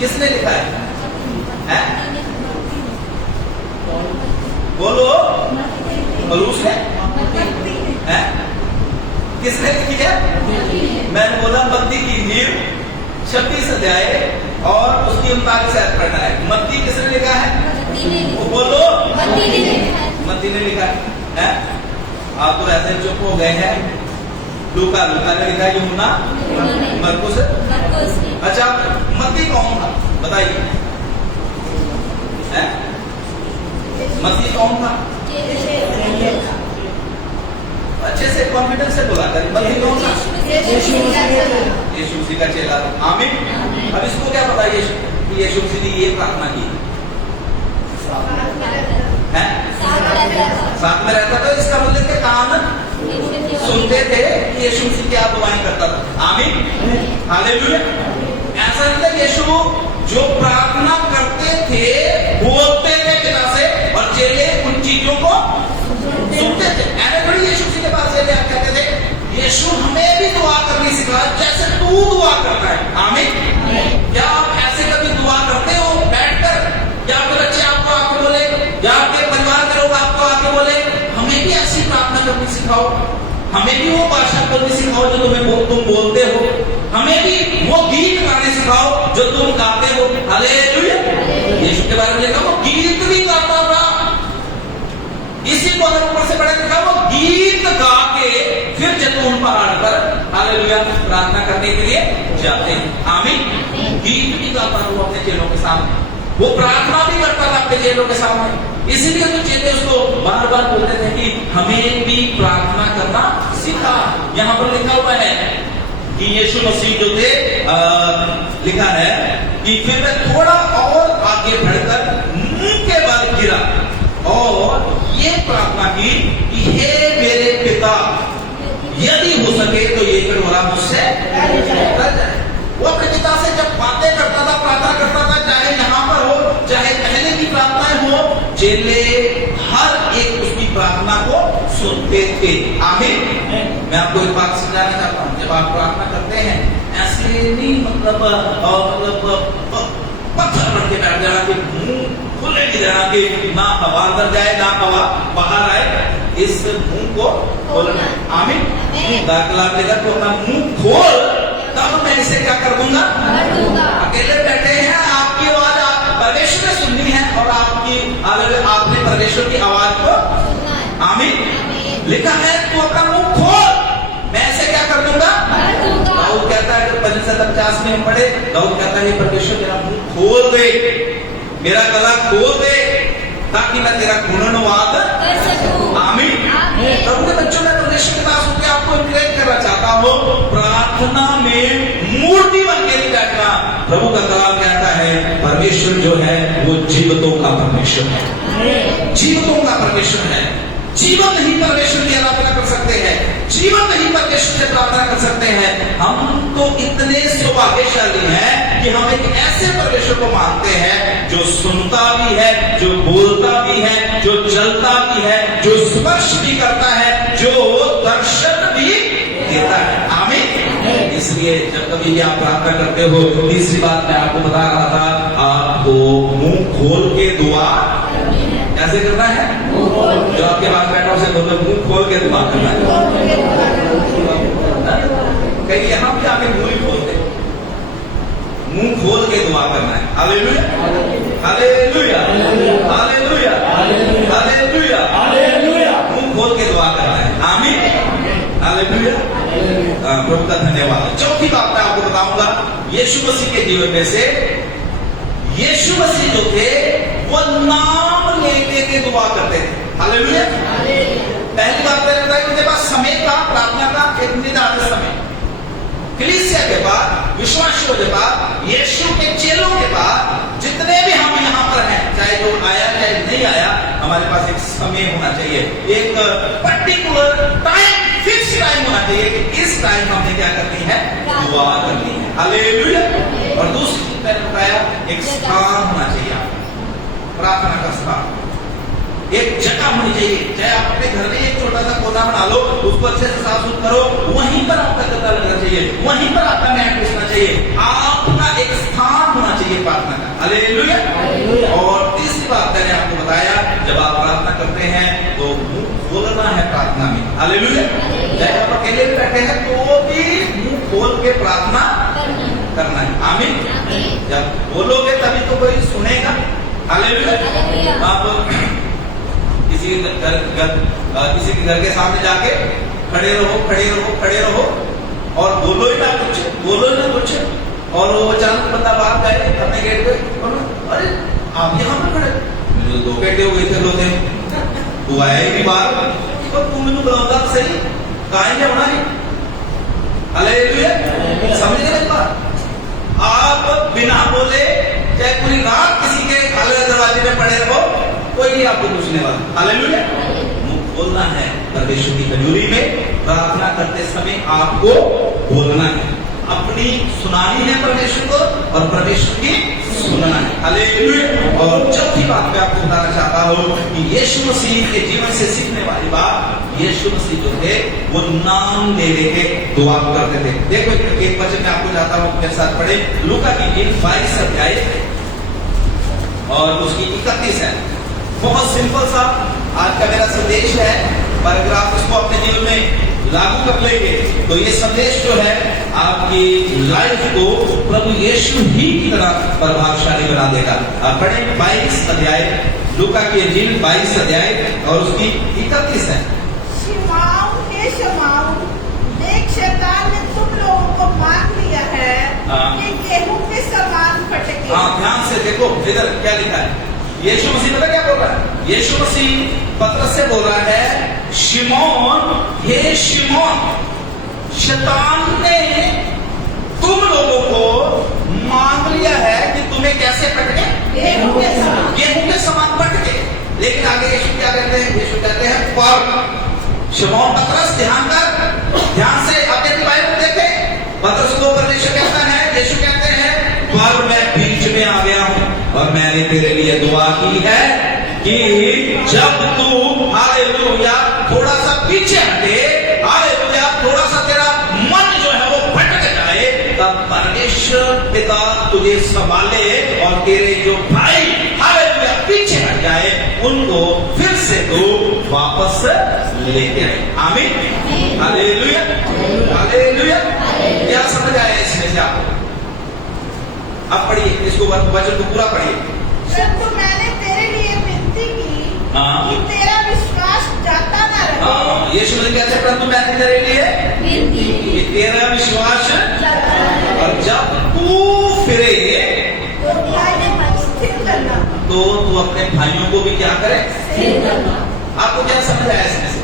किसने लिखा है? बोलो। पलूस है? किसने लिखी है? मैंने बोला मत्ती की इंजील 26 अध्याय और उसकी 39 आयत पढ़ना है। मत्ती किसने लिखा है? बोलो। मत्ती ने लिखा है। आप तो ऐसे चुप हो गए हैं। लूका ने लिखा है, यूहन्ना, मरकुस। अच्छा, मत्ती कौन था बताइए? मत्ती कौन था? अच्छे से कॉन्फिडेंस से बोला करें। मत्ती कौन था? यीशु मसीह का चेला था। आमीन। अब इसको क्या पता यीशु मसीह ने ये प्रार्थना की? साथ में रहता था। इसका मतलब के कान सुनते थे कि यीशु मसीह क्या दुआएं करता था। आमीन। हालेलुया। ऐसा नहीं था यीशु जो प्रार्थना करते थे बोलते थे पिता से और चेले उन चीजों को सुनते थे। ऐसे थोड़ी यीशु मसीह के पास चेले आके कहते थे यीशु हमें भी दुआ करनी सिखा जैसे तू दुआ करता है। आमीन। क्या आप ऐसे कभी दुआ करते हो बैठकर? या आपके बच्चे आपको आके बोले, या आपके परिवार के लोग आपको आके बोले हमें भी ऐसी प्रार्थना करनी सिखाओ, हमें भी वो भाषा बोलनी सिखाओ जो तुम बोलते हो, हमें भी वो गीत गाने सिखाओ जो तुम गाते हो। हालेलुया। यीशु के बारे में लिखा वो गीत भी गाता था। इसी को अगर ऊपर से पढ़े लिखा वो गीत गा के फिर जैतून पहाड़ पर हालेलुया प्रार्थना करने के लिए जाते हैं। आमीन। गीत भी गाता था वो अपने चेलों के सामने, वो प्रार्थना भी करता था अपने चेलों के सामने। इसीलिए तो चेले उसको बार बार बोलते थे कि हमें भी प्रार्थना करना सिखा। यहाँ पर लिखा हुआ है कि यीशु मसीह जो थे लिखा है कि फिर मैं थोड़ा और आगे बढ़कर मुंह के बल गिरा और ये प्रार्थना की कि हे मेरे पिता, यदि हो सके तो ये कटोरा मुझसे टल जाए। वो अपने पिता से जब बातें करता था, प्रार्थना करता था, चाहे यहाँ पर हो चाहे पहले की प्रार्थनाएं हो, चेले हर एक उसकी प्रार्थना को सुनते थे। आमीन। मैं आपको एक बात समझाना चाहता हूँ, जब आप प्रार्थना करते हैं ऐसे नहीं मतलब पत्थर बन के बैठ जाना कि मुंह खुले नहीं रहना कि ना हवा अंदर जाए ना हवा बाहर आए। इस मुंह को खोलना। आमीन। दाखिला लेकर तो अपना मुंह खोल, तब मैं इसे क्या कर दूंगा? अकेले बैठे हैं, आपकी आवाज आप परमेश्वर ने सुननी है और आपने परमेश्वर की आवाज को। आमीन। लिखा है तू अपना मुंह खोल, मैं ऐसे क्या कर दूंगा? दाऊद कहता है कि 50 में हम पढ़े, दाऊद कहता है परमेश्वर मेरा मुंह खोल दे, मेरा गला खोल दे ताकि मैं तेरा गुणगान कर सकूं। आमीन। प्रभु के बच्चों में परमेश्वर के पास होकर आपको इंकरेज करना चाहता हूँ, प्रार्थना में मूर्ति बन के नहीं बैठना। प्रभु का कलाम कहता है परमेश्वर जो है वो जीवतों का परमेश्वर है, जीवतों का परमेश्वर है। जीवन नहीं परमेश्वर की आराधना कर सकते हैं, जीवन नहीं परमेश्वर से प्रार्थना कर सकते हैं। हम तो इतने सौभाग्यशाली हैं कि हम एक ऐसे परमेश्वर को मानते हैं जो सुनता भी है, जो बोलता भी है, जो चलता भी है, जो स्पर्श भी करता है, जो दर्शन भी देता है। आमीन। इसलिए जब कभी भी आप प्रार्थना करते हो, तीसरी बात मैं आपको बता रहा था, आपको मुंह खोल के दुआ कैसे करना है? जो आपके पास बैठा उसे बोलो मुंह खोल के दुआ करना है। कहीं यहाँ भी आके मुंह ही खोलते, मुंह खोल के दुआ करना है। Hallelujah, hallelujah, hallelujah, hallelujah, hallelujah. मुंह खोल के दुआ करना है। आमीन। हालेलुया। हालेलुया। प्रभु का धन्यवाद। चौथी बात मैं आपको बताऊंगा, यीशु मसीह के जीवन में से यीशु मसीह जो थे वो नाम ले लेके दुआ करते थे। हालेलुया। पहली बात मैंने बताया, उनके पास समय था, प्रार्थना का एक निर्धारित समय। कलीसिया के बाद, विश्वासियों के बाद, यीशु के चेलों के बाद, जितने भी हम यहाँ पर हैं, चाहे जो आया चाहे नहीं आया, हमारे पास एक समय होना चाहिए, एक पर्टिकुलर टाइम, फिक्स टाइम होना चाहिए कि इस टाइम हमने क्या करनी है, दुआ करनी है। हालेलुया। और दूसरी चीज मैंने बताया, एक स्थान होना चाहिए आपका, प्रार्थना का स्थान, एक जगह होनी चाहिए। चाहे आप अपने घर में एक छोटा सा पौधा बना लो, उसको अच्छे से साफ सुथरा करो, वहीं पर आपका गद्दा लगना चाहिए, वहीं पर आपका मैट बिछना चाहिए, आपका एक स्थान होना चाहिए प्रार्थना का। हालेलुया। और तीसरी बात मैंने आपको बताया, जब आप प्रार्थना करते हैं तो मुंह खोलना है प्रार्थना में। हालेलुया। चाहे आप अकेले बैठे हैं तो भी मुंह खोल के प्रार्थना करना है। आमीन। जब बोलोगे तभी तो कोई सुनेगा। हालेलुया। आप किसी के घर के सामने जाके खड़े रहो और बोलो ही ना कुछ, और वो अचानक बंदा बाहर गए अपने गेट पे, अरे आप यहाँ पे खड़े, 2 घंटे हो गए थे, 2 दिन तू आया ही नहीं बाहर, तो तू मैंने बुलाऊंगा तो सही, कहा होना ही। हालेलुया। समझ गए बात? आप बिना बोले चाहे पूरी रात किसी के खाली दरवाजे में पड़े रहो, कोई नहीं आपको पूछने वाला। हालेलुया। मुंह खोलना है परमेश्वर की हजूरी में, प्रार्थना करते समय आपको बोलना है, अपनी सुनानी है परमेश्वर को और परमेश्वर की सुनना है। हालेलुया। और चौथी बात मैं आपको बताना चाहता हूँ कि यीशु मसीह के जीवन से सीखने वाली बात, यीशु मसीह जो थे वो नाम ले लेके दुआ करते थे। देखो एक वचन मैं आपको चाहता हूँ मेरे साथ पढ़े, लूका की 22 अध्याय और उसकी 31 है। बहुत सिंपल सा आज का मेरा संदेश है, पर अगर आप इसको अपने जीवन में लागू कर लेंगे तो ये संदेश जो है आपकी लाइफ को प्रभु यीशु ही की तरह प्रभावशाली बना देगा। आप पढ़े 22 अध्याय, लूका की इंजील 22 अध्याय और उसकी 31 है। देख, शैतान ने तुम लोगों को मांग लिया है कि गेहूं के समान फटके। ध्यान से देखो इधर क्या लिखा है। यीशु मसीह पता क्या बोल रहा है? यीशु मसीह पतरस से बोल रहा है, शिमोन, हे शिमोन, शैतान ने तुम लोगों को मांग लिया है कि तुम्हें कैसे पटके, गेहूं के समान पटके। लेकिन आगे यीशु क्या कहते हैं? यीशु कहते हैं पर शिमोन पतरस, ध्यान से अपने बाइबल देखे, पतरस को परमेश्वर कहता है, यीशु कहते हैं पर मैं बीच में आ गया हूं और मैंने तेरे लिए दुआ की है कि जब तू हालेलुया थोड़ा सा पीछे हटे, हालेलुया थोड़ा सा तेरा मन जो है वो भटक जाए, तब परमेश्वर पिता तुझे संभाले और तेरे जो भाई हालेलुया पीछे हट जाए उनको फिर से तू वापस लेके आए। आमीन। हालेलुया। हालेलुया। क्या समझ आया इसमें से आपको? अब पढ़िए इसको, वचन को पूरा पढ़िए। जब तो मैंने तेरे लिए विनती की कि तेरा विश्वास जाता न रहे। यीशु ने कहते परंतु मैंने तेरे लिए विनती की कि तेरा विश्वास, और जब तू फिरे तो तू अपने भाइयों को भी क्या करे, आपको क्या समझ आया इसमें से?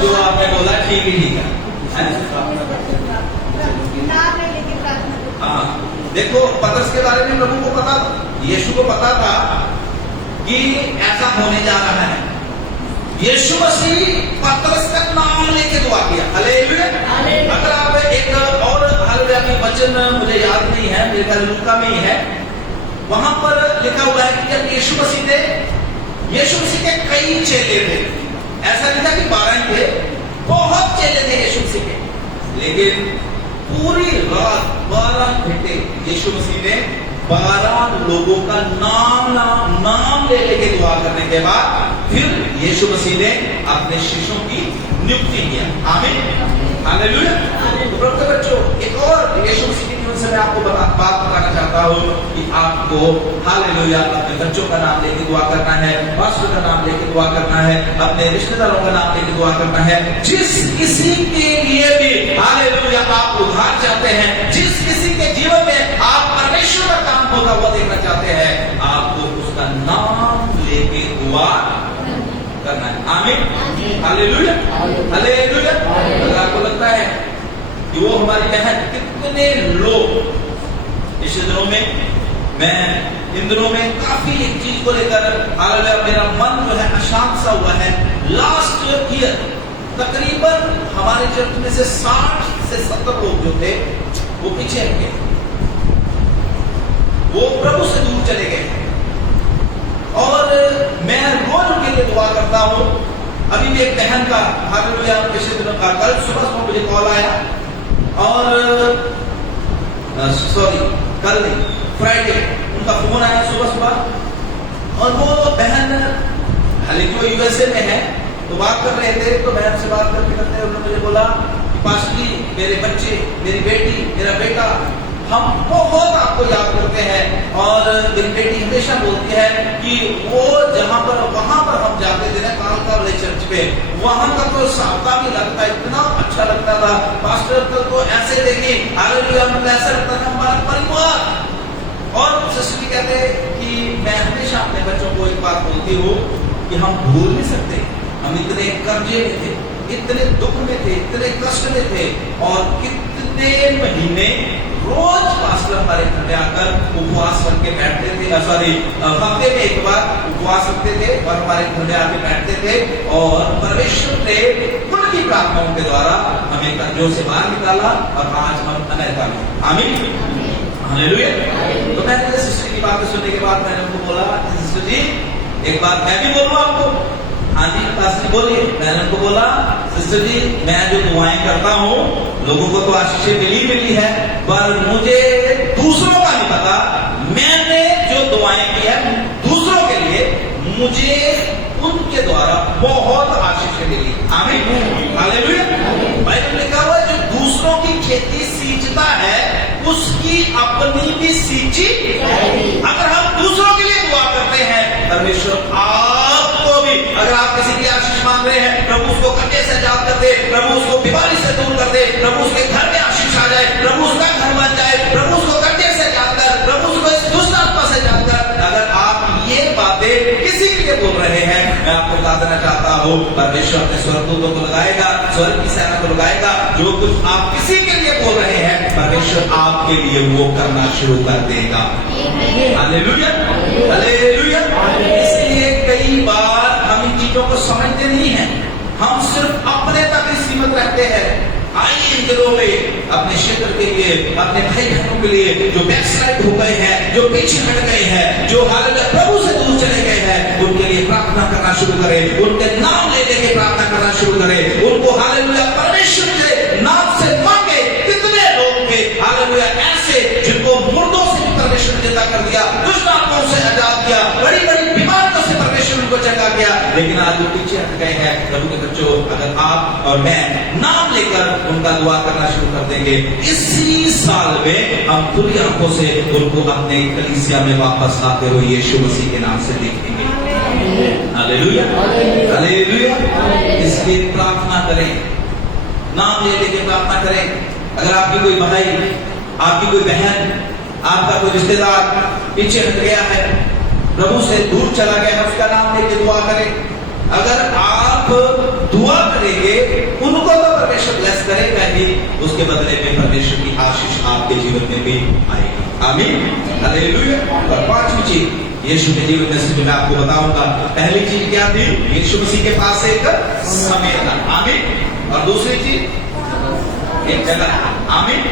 जो आपने बोला ठीक है। हाँ, देखो पतरस के बारे में प्रभु को पता था, यीशु को पता था कि ऐसा होने जा रहा है। यीशु मसीह पतरस का नाम लेके दुआ किया। हालेलुया। अगर आप एक और हालेलुया की वचन मुझे याद नहीं है, मेरे ख्याल लूका में ही है, वहां पर लिखा हुआ है कि जब यीशु मसीह के कई चेले थे, ऐसा नहीं था कि 12 ही थे, बहुत चेले थे यीशु मसीह के, लेकिन पूरी रात 12 घंटे यीशु मसीह ने 12 लोगों का नाम ले लेके दुआ करने के बाद फिर यीशु मसीह ने अपने शिष्यों की नियुक्ति किया। आमीन। हालेलुया। तो प्रभु के बच्चों, एक और यीशु मसीह की जीवन से मैं आपको बात बताना चाहता हूँ कि आपको हालेलुया अपने बच्चों का नाम लेके दुआ करना है, पास्टर का नाम लेके दुआ करना है, अपने रिश्तेदारों का नाम लेके दुआ करना है। जिस किसी के लिए भी हालेलुया आप उद्धार चाहते हैं, जिस किसी के जीवन में आप परमेश्वर का काम होता हुआ देखना चाहते हैं, आपको उसका नाम लेके दुआ करना है। आमीन, हालेलुया, हालेलुया। अगर आपको लगता है कि वो हमारी बहन, कितने लोग इस दिनों में, मैं इन दिनों में काफी एक चीज को लेकर हालेलुया मेरा मन जो है अशांत सा हुआ है। लास्ट ईयर तकरीबन हमारे चर्च में से 60 से 70 लोग जो थे वो पीछे हट गए, वो प्रभु से दूर चले गए। और मैं रोज उनके लिए दुआ करता हूँ। अभी भी एक बहन का हालेलुया पिछले दिनों का कल सुबह मुझे कॉल आया, और कल नहीं, फ्राइडे उनका फोन आया सुबह, और वो बहन हालांकि वो यूएसए में है, तो बात कर रहे थे। तो बहन से बात करते करते उन्होंने मुझे बोला कि पास्टर जी, मेरे बच्चे, मेरी बेटी, मेरा बेटा, हम बहुत आपको याद करते हैं। और मेरी बेटी हमेशा बोलती है कि वो वहां पर हम जाते थे ना कालका वाले चर्च पे, वहां का तो साबका भी लगता, इतना अच्छा लगता था पास्टर तो ऐसे देखे हालेलुया, ऐसा लगता था हमारा परिवार। और सिस्टर कहते हैं कि मैं हमेशा अपने बच्चों को एक बात बोलती हूँ कि हम भूल नहीं सकते, हम इतने कर्जे में थे, इतने दुख में थे, इतने कष्ट में थे, और कितने महीने रोज पास्टर हमारे घर में आकर उपवास करके बैठते थे। हफ्ते में एक बार उपवास रखते थे और हमारे घर में आके बैठते थे, और परमेश्वर ने उनकी प्रार्थनाओं के द्वारा हमें कर्जों से बाहर निकाला, और आज हम अमेरिका में। आमीन, हालेलुया। तो मैंने सिस्टर की बातें सुनने के बाद मैंने उनको बोला, सिस्टर जी एक बात मैं भी बोलूं आपको। हाँ जी पास्टर बोलिए। मैंने उनको बोला, सिस्टर जी मैं जो दुआएं करता हूँ, लोगों को तो आशीषें मिली है, पर मुझे दूसरों का नहीं पता। मैंने जो दुआएं की है दूसरों के लिए, मुझे उनके द्वारा बहुत आशीषें मिली। आमीन, हालेलुया। बाइबल में लिखा हुआ है, जो दूसरों की खेती सींचता है उसकी अपनी भी सींची। अगर हम दूसरों के लिए दुआ करते हैं, परमेश्वर आपको भी, अगर आप किसी की आशीष मांग रहे हैं, प्रभु उसको कर्जे से आजाद कर दे, प्रभु उसको बीमारी से दूर कर दे, प्रभु उसके घर में आशीष आ जाए, प्रभु उसका घर बन जाए, प्रभु उसको कर्जे से आजाद कर, प्रभु उसको इस दुष्ट आत्मा से आजाद कर। अगर आप ये बातें किसी के लिए बोल रहे हैं, मैं आपको बता देना चाहता हूँ, परमेश्वर अपने स्वर्गदूतों को लगाएगा, स्वर्ग की सेना को लगाएगा। जो कुछ आप किसी के लिए बोल रहे हैं, परमेश्वर आपके लिए वो करना शुरू कर देगा। Hallelujah, hallelujah. इसलिए कई बार हम इन चीजों को समझते नहीं हैं, हम सिर्फ अपने तक ही सीमित रहते हैं। आइए इन दिनों में अपने क्षेत्र के लिए, अपने भाई बहनों के लिए जो बैकसाइड हो गए हैं, जो पीछे हट गए हैं, जो हालेलुया प्रभु से दूर चले गए हैं, उनके लिए प्रार्थना करना शुरू करें, उनके नाम ले लेके प्रार्थना करना शुरू करें, उनको हालेलुया परमेश्वर के नाम से मांगे। कितने लोग थे हालेलुया ऐसे जिनको मुर्दों से भी परमेश्वर ने जिंदा कर दिया, दुष्ट आत्माओं से आजाद किया, बड़ी बड़ी बीमारियों से परमेश्वर उनको जगा गया, लेकिन आज वो पीछे हट गए हैं। प्रभु के बच्चों, अगर आप और मैं नाम लेकर उनका दुआ करना शुरू कर देंगे, इसी साल में हम खुली आंखों से उनको अपने कलीसिया में वापस आते हुए यीशु मसीह के नाम से देखेंगे। Hallelujah, hallelujah. इसलिए प्रार्थना करें, नाम ले लेके प्रार्थना करें। अगर आपकी कोई भाई, आपकी कोई बहन, आपका कोई रिश्तेदार पीछे हट गया है, प्रभु से दूर चला गया है, उसका नाम लेके दुआ करें। अगर आप दुआ करेंगे, उनको तो परमेश्वर ब्लेस करेगा ही, उसके बदले में परमेश्वर की आशीष आपके जीवन में भी आएगी। आमीन, हालेलुया। और पांचवी चीज यीशु के जीवन में से मैं आपको बताऊंगा। पहली चीज क्या थी? यीशु मसीह के पास एक समय था। आमीन। और दूसरी चीज एक जगह। आमीन।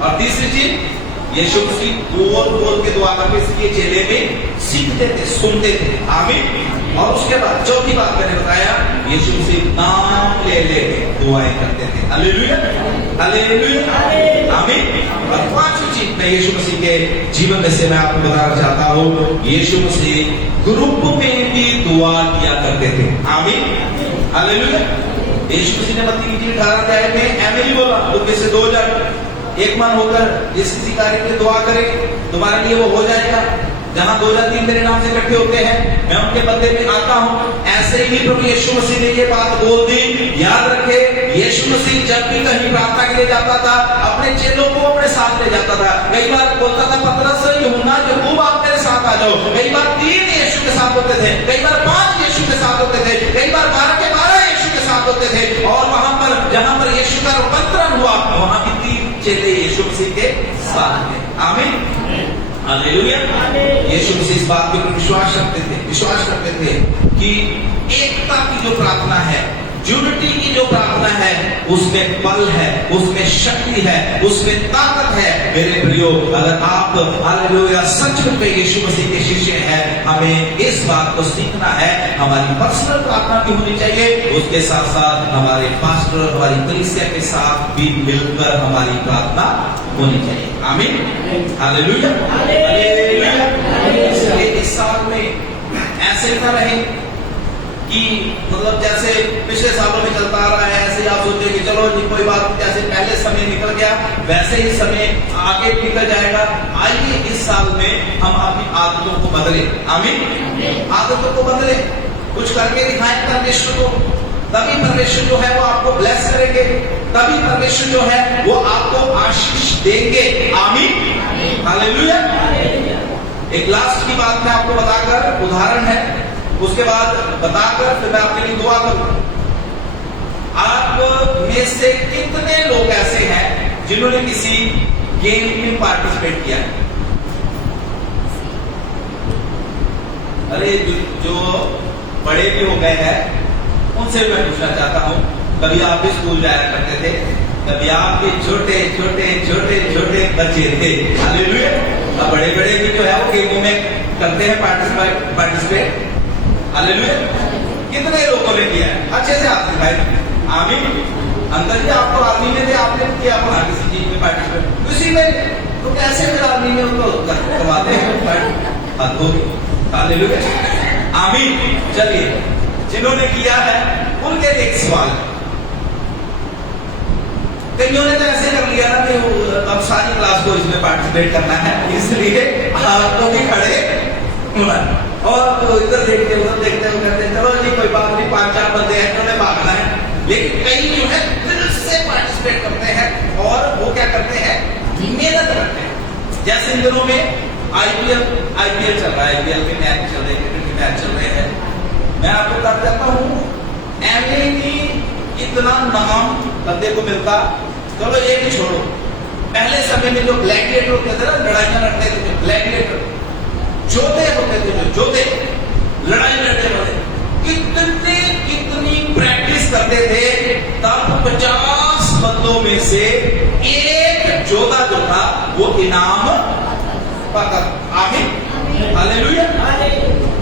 और तीसरी चीज यीशु मसीह बोल के दुआ करके इसलिए चेले में सीखते थे, सुनते थे। आमीन। और उसके बाद चौथी बात मैंने बताया, यीशु मसीह नाम ले लेके दुआएं करते थे। हालेलुया, हालेलुया, आमीन। और पांचवी चीज मैं यीशु मसीह के जीवन में से मैं आपको बताना चाहता हूँ, यीशु मसीह ग्रुप में भी दुआ किया करते थे। आमीन, हालेलुया। यीशु मसीह ने मत्ती की 18 अध्याय में एमिली बोला, लोग से 2 जन एक मन होकर जिस किसी कार्य के लिए दुआ करें, तुम्हारे लिए वो हो जाएगा। जहां 2 या 3 मेरे नाम से इकट्ठे होते हैं, मैं उनके बदले में आता हूं। ऐसे ही प्रभु यीशु मसीह ने ये बात बोल दी। याद रखे, यीशु मसीह जब भी कहीं प्रार्थना के लिए जाता था, अपने चेलों को अपने साथ ले जाता था। कई बार बोलता था पतरस, यूहन्ना, याकूब, आप मेरे साथ आ जाओ। कई बार 3 यीशु के साथ होते थे, कई बार 5 यीशु के साथ होते थे, कई बार 12 के 12 यीशु के साथ होते थे। और वहां पर जहां पर यीशु का रूपांतरण हुआ, वहां भी 3 चेले यीशु मसीह के साथ थे। आमीन, हालेलुया। यीशु मसीह इस बात के ऊपर विश्वास करते थे कि एकता की जो प्रार्थना है, यूनिटी की जो प्रार्थना है, उसमें बल है, उसमें शक्ति है, उसमें ताकत है। मेरे प्रियो, अगर आप हालेलुया सच में यीशु मसीह के शिष्य हैं, हमें इस बात को सीखना है। हमारी पर्सनल प्रार्थना भी होनी चाहिए, उसके साथ साथ हमारे पास्टर, हमारी कलीसिया के साथ भी मिलकर हमारी प्रार्थना होनी चाहिए। आमीन, हालेलुया, हालेलुया। इसलिए इस साल में ऐसे न रहे कि मतलब जैसे पिछले सालों में चलता आ रहा है, ऐसे आप सोचे कि चलो जी कोई बात, जैसे पहले समय निकल गया वैसे ही समय आगे निकल जाएगा। आइए इस साल में हम अपनी आदतों को बदलें। आमीन, आदतों को बदलें, कुछ करके दिखाएं परमेश्वर को, तभी परमेश्वर जो है वो आपको ब्लेस करेंगे, तभी परमेश्वर जो है वो आपको आशीष देंगे। आमीन, हालेलुया। एक लास्ट की बात मैं आपको बताकर, उदाहरण है, उसके बाद बताकर फिर मैं आपके लिए दुआ करूं। आप में से कितने लोग ऐसे हैं जिन्होंने किसी गेम में पार्टिसिपेट किया है? अरे जो बड़े भी हो गए हैं उनसे मैं पूछना चाहता हूं, कभी आप भी स्कूल जाया करते थे, कभी आप भी छोटे छोटे बच्चे थे, हालेलुया। अब बड़े बड़े भी जो है वो गेमों में करते हैं पार्टिसिपेट, हालेलुया। कितने लोगों ने किया है? अच्छे से हाथ दिखाए। आमीन। अंदर ही आप तो आर्मी में थे, आपने किया अपना किसी चीज में पार्टिसिपेट, उसी में तो कैसे फिर आर्मी में उनको करवाते हैं, हालेलुया, आमीन। चलिए, जिन्होंने किया है उनके लिए एक सवाल। कईयों ने तो ऐसे कर लिया ना कि अब सारी क्लास को इसमें पार्टिसिपेट करना है, इसलिए आपको भी खड़े होना और तो इधर देखते उधर देखते कहते चलो जी कोई बात नहीं, 5-4 बंदे हैं उन्होंने भागना है। लेकिन कई जो है दिल से पार्टिसिपेट करते हैं और वो क्या करते हैं, मेहनत करते हैं। जैसे इन दिनों में आईपीएल चल रहा है, आईपीएल के मैच चल रहे हैं, क्रिकेट के मैच चल रहे हैं। मैं आपको बता देता हूँ, एमए की इतना नाम बंदे को मिलता। चलो ये भी छोड़ो, पहले समय में जो ग्लैडिएटर होते थे ना, लड़ाइयां लड़ते थे, ग्लैडिएटर जोधे होते थे, जो जोधे लड़ाई लड़ने वाले, कितनी प्रैक्टिस करते थे, तब 50 बंदों में से एक जोधा जो था वो इनाम पाता। आमीन, हालेलुया।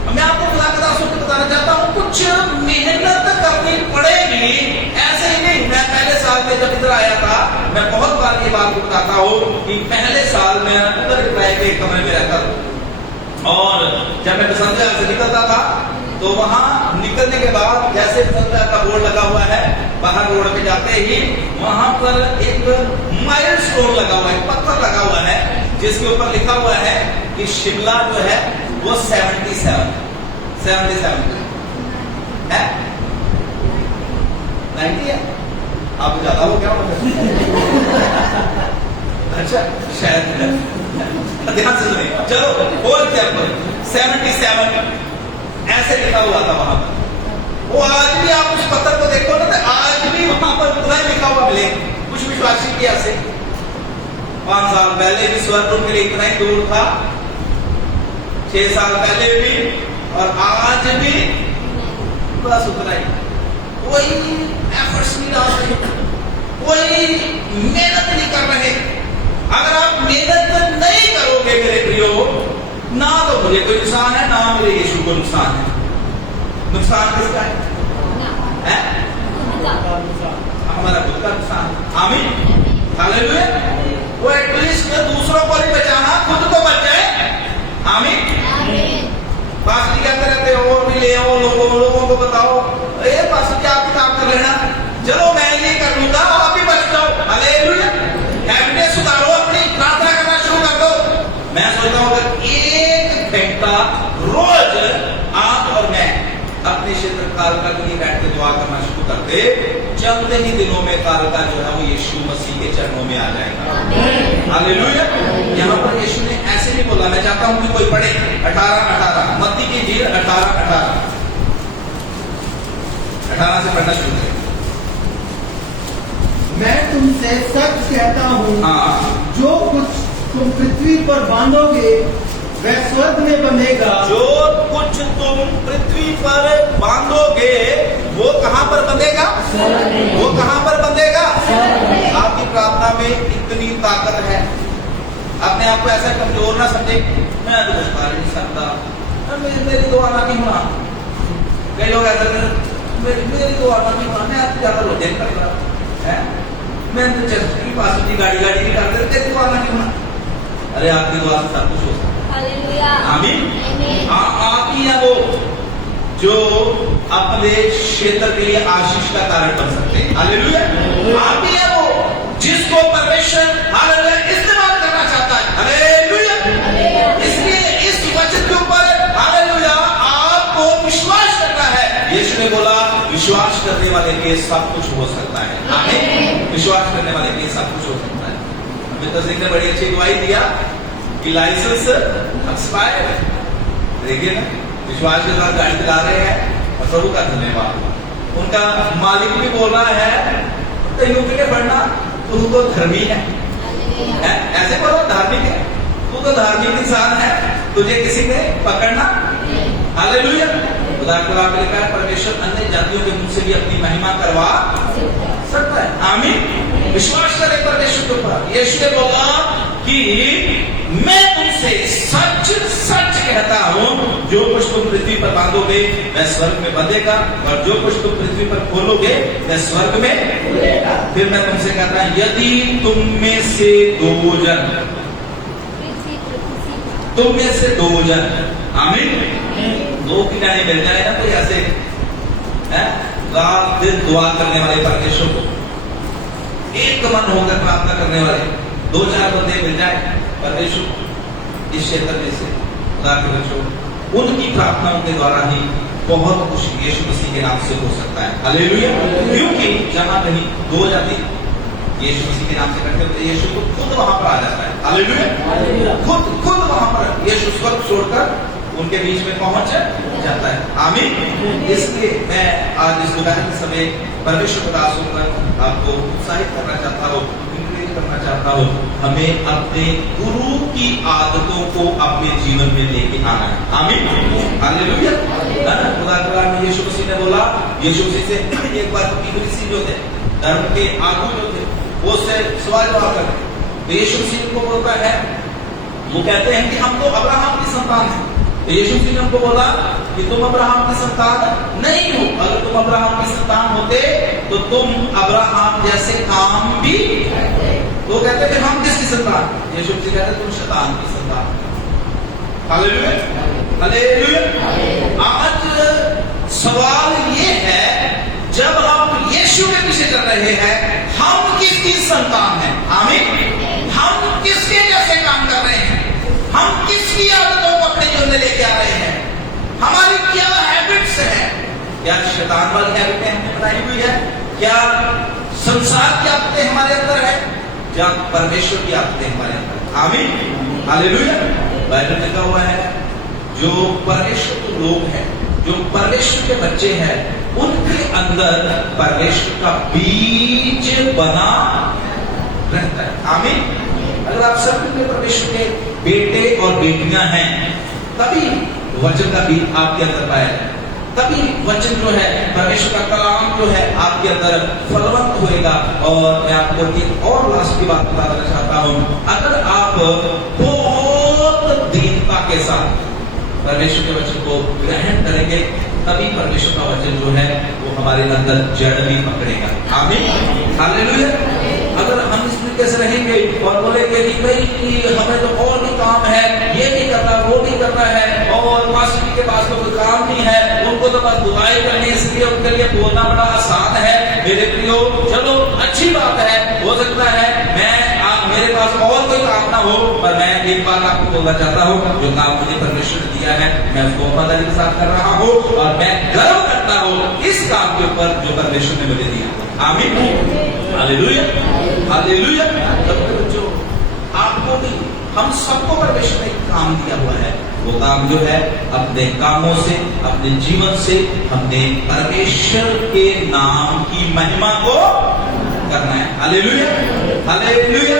मैं आपको बताना चाहता हूँ, कुछ मेहनत करनी पड़ेगी, ऐसे ही नहीं। मैं पहले साल में जब इधर आया था, मैं बहुत बार ये बात बताता हूँ कि पहले साल में उधर किराए के कमरे में रहता था, और जब मैं बसंत विहार से निकलता था तो वहां निकलने के बाद जैसे बसंत विहार का बोर्ड लगा हुआ है, बाहर रोड पे जाते ही वहां पर एक माइलस्टोन लगा हुआ है, पत्थर लगा हुआ है, जिसके ऊपर लिखा हुआ है कि शिमला जो है वो 77 है, 90 है। आप ज्यादा हो क्या? अच्छा, शायद ध्यान से सुनिए। चलो और क्या 77 ऐसे लिखा हुआ था वहां पर। वो आज भी आप उस पत्थर को देखो ना, तो आज भी वहां पर पूरा लिखा हुआ मिले। कुछ विश्वासी किया से 5 साल पहले भी स्वर्ग के लिए इतना ही दूर था, 6 साल पहले भी, और आज भी बस उतना ही। कोई एफर्ट्स नहीं डाल रहे, कोई मेहनत नहीं कर रहे। अगर आप मेहनत नहीं करोगे मेरे प्रियो, ना तो मुझे कोई नुकसान है, ना मेरे यीशु को नुकसान है। नुकसान किसका है? हमारा खुद का नुकसान। आमीन, हालेलुया। वो एटलीस्ट दूसरों को नहीं बचाना, खुद तो बच जाए। आमीन। पास्टर कहते रहते हो और भी ले आओ, लोगों को बताओ, ये पास्टर क्या आप काम कर लेना, चलो मैं ये कर लूंगा, आप भी बच जाओ। हालेलुया। हैप्पीनेस करते, चंद ही दिनों में काल का जो है वो यीशु मसीह के चरणों में आ जाएगा। हालेलुया। यहाँ पर यीशु ने ऐसे नहीं बोला। मैं चाहता हूं कि कोई पढ़े 18 मत्ती की इंजील 18 से पढ़ना शुरू करें। मैं तुमसे सच कहता हूँ, हाँ। जो कुछ तुम पृथ्वी पर बांधोगे वह स्वर्ग में बंधेगा। जो कुछ तुम पृथ्वी पर बांधोगे वो कहां पर बंधेगा? वो कहां पर बंधेगा? आपकी प्रार्थना में इतनी ताकत है। अपने आप को ऐसा कमजोर ना समझे, मैं तो कुछ कर नहीं सकता, मेरी दुआ ना नहीं हुआ। कई लोग ऐसा मेरी दुआ ना नहीं हुआ, मैं आपसे ज्यादा रोजे कर रहा है, मैं तो चस्टी पास की गाड़ी नहीं करते, तेरी दुआ ना नहीं हुआ। अरे आपकी दुआ से सब कुछ हो सकता है। हालेलुया। आमीन। आप ही है वो जो अपने क्षेत्र के लिए आशीष का कारण बन सकते हैं। हालेलुया। आप ही है वो जिसको परमेश्वर हालेलुया इस्तेमाल करना चाहता है। हालेलुया। इसलिए इस वचन के ऊपर हालेलुया आपको विश्वास करना है। यीशु ने बोला विश्वास करने वाले के सब कुछ हो सकता है। आमीन। विश्वास करने वाले के सब कुछ हो सकता है। हमें तो सिंह ने बड़ी अच्छी गवाही दिया कि लाइसेंस एक्सपायर। देखिए ना, विश्वास के साथ गाड़ी चला रहे हैं और प्रभु का धन्यवाद। उनका मालिक भी बोल रहा है तेनू के बढ़ना, तू तो धर्मी है। ऐसे बोलो धार्मिक है, तू तो धार्मिक इंसान है, तुझे किसी ने पकड़ना। हालेलुया। खुदा के लिखा है परमेश्वर अन्य जातियों के मुंह से भी अपनी महिमा करवा सकता है। आमीन। विश्वास करें परमेश्वर के ऊपर। यीशु ने बोला कि मैं तुमसे सच सच कहता हूं, जो कुछ तुम पृथ्वी पर बांधोगे वह स्वर्ग में बंधेगा, और जो कुछ तुम पृथ्वी पर खोलोगे वह स्वर्ग में खुलेगा। फिर मैं तुमसे कहता हूं, यदि तुम में से दो जन आमीन, दो की गाड़ी मिल जाए ना, कोई ऐसे रात दिन दुआ करने वाले परमेश्वर को, एक मन होकर प्रार्थना करने वाले 2-4 बंदे मिल जाए परमेश्वर इस क्षेत्र में से, खुदा के बच्चों, उनकी प्रार्थनाओं के द्वारा ही बहुत कुछ यीशु मसीह के नाम से हो सकता है। हालेलुया। क्योंकि जहां कहीं दो जाति यीशु मसीह के नाम से करते होते, यीशु को खुद वहां पर आ जाता है। हालेलुया। खुद वहां पर यीशु स्वर्ग छोड़कर उनके बीच में पहुंच जाता है। आमीन। इसलिए मैं आज इस दोपहर के समय परमेश्वर को दास होकर आपको उत्साहित करना चाहता हूँ, इंकरेज करना चाहता हूँ, हमें अपने गुरु की आदतों को अपने जीवन में लेके आना है। आमीन। हालेलुया। खुदा में यीशु मसीह ने बोला, यीशु मसीह से एक बार फरीसी जो थे, धर्म के आगू जो थे, वो से सवाल जवाब कर रहे, तो यीशु मसीह को बोलता है, वो कहते हैं कि हम तो अब्राहम की संतान हैं। तो यीशु मसीह ने हमको बोला कि तुम अब्राहम की संतान नहीं हो। अगर तुम अब्राहम की संतान होते तो तुम अब्राहम जैसे काम भी। तो कहते थे हम किसकी संतान? यीशु मसीह कहते तुम शैतान की संतान। हालेलुया। हालेलुया। आज सवाल ये है, जब हम यीशु के पीछे चल रहे हैं, हम किसकी संतान हैं? आमीन। हम किसके जैसे काम कर रहे हैं? हम किसकी आदतों को अपने जीवन में लेके आ रहे हैं? हमारी क्या हैबिट्स हैं? क्या शैतान वाली हैबिटें हमने बनाई हुई है? क्या संसार की आदतें हमारे अंदर है? क्या परमेश्वर की आदतें हमारे अंदर? आमीन। हालेलुया। बाइबल में लिखा हुआ है, जो परमेश्वर के लोग हैं, जो परमेश्वर के बच्चे हैं, उनके अंदर परमेश्वर का बीज बना रहता है। आमीन। अगर आप सब परमेश्वर के बेटे और बेटियां हैं, तभी वचन का बीज आपके अंदर पाया जाए, तभी वचन जो है, परमेश्वर का कलाम जो है आपके अंदर फलवंत होएगा। और मैं आपको एक और लास्ट की बात बता देना चाहता हूं, अगर आप बहुत दीनता के साथ परमेश्वर के वचन को ग्रहण करेंगे, तभी परमेश्वर का वचन जो है वो हमारे अंदर जड़ भी पकड़ेगा। आमीन। हालेलुया। अगर हम इस तरीके से रहेंगे और बोलेंगे कि भाई हमें तो और भी काम है, ये नहीं करना, वो नहीं करना है, और पास्टर जी के पास तो कोई काम नहीं है, उनको तो बस दुआएं करनी, इसलिए उनके लिए बोलना बड़ा आसान है। मेरे प्रियो, चलो अच्छी बात है, हो सकता है मैं मेरे पास और कोई प्रार्थना हो, पर मैं एक बात आपको बोलना चाहता हूँ, जो काम मुझे परमेश्वर ने दिया है मैं उसको वफादारी के साथ कर रहा हूँ और मैं गर्व करता हूँ इस काम के ऊपर जो परमेश्वर ने मुझे दिया। आमीन, हालेलुया, हालेलुया। जो आपको भी, हम सबको परमेश्वर ने काम दिया हुआ है, वो काम जो है अपने कामों से, अपने जीवन से हमने परमेश्वर के नाम की महिमा को करना है। Hallelujah, hallelujah.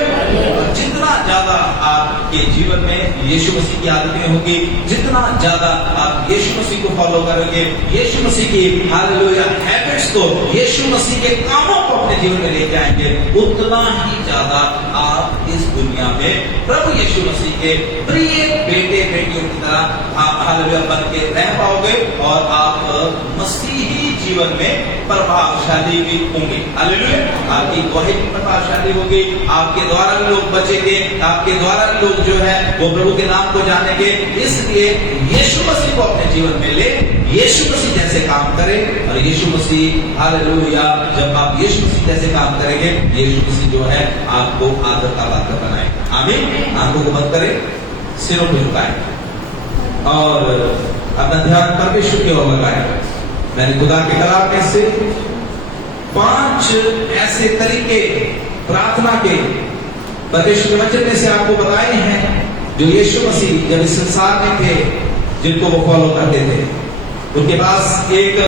और जितना ज्यादा आपके जीवन में यीशु मसीह की आदतें होंगी, जितना ज्यादा आप यीशु मसीह को फॉलो करोगे, यीशु मसीह की हालेलुया हैबिट्स को, यीशु मसीह के कामों को अपने जीवन में लेके आएंगे, उतना ही ज्यादा आप इस दुनिया में प्रभु यीशु मसीह के प्रिय बेटे बेटियों की तरह हालेलुया बन के रह पाओगे और आप मसीही जीवन में प्रभावशाली भी होंगे। हालेलुया, आपकी गवाही भी प्रभावशाली होगी, आपके द्वारा लोग बचेंगे, आपके द्वारा लोग जो है वो प्रभु के नाम को जानेंगे। इसलिए यीशु मसीह को अपने जीवन में ले, यीशु मसीह जैसे काम करें, और यीशु मसीह हालेलुया, जब आप यीशु मसीह जैसे काम करेंगे, यीशु मसीह जो है आपको आदर का पात्र बनाएगा। आमीन। आंखों को बंद करें, सिरों को झुकाएं और अपना ध्यान परमेश्वर की ओर लगाएं। मैंने खुदा के कलाम में से 5 ऐसे तरीके प्रार्थना के परमेश्वर के वचन में से आपको बताए हैं जो यीशु मसीह जब इस संसार में थे, जिनको वो फॉलो करते थे। उनके पास एक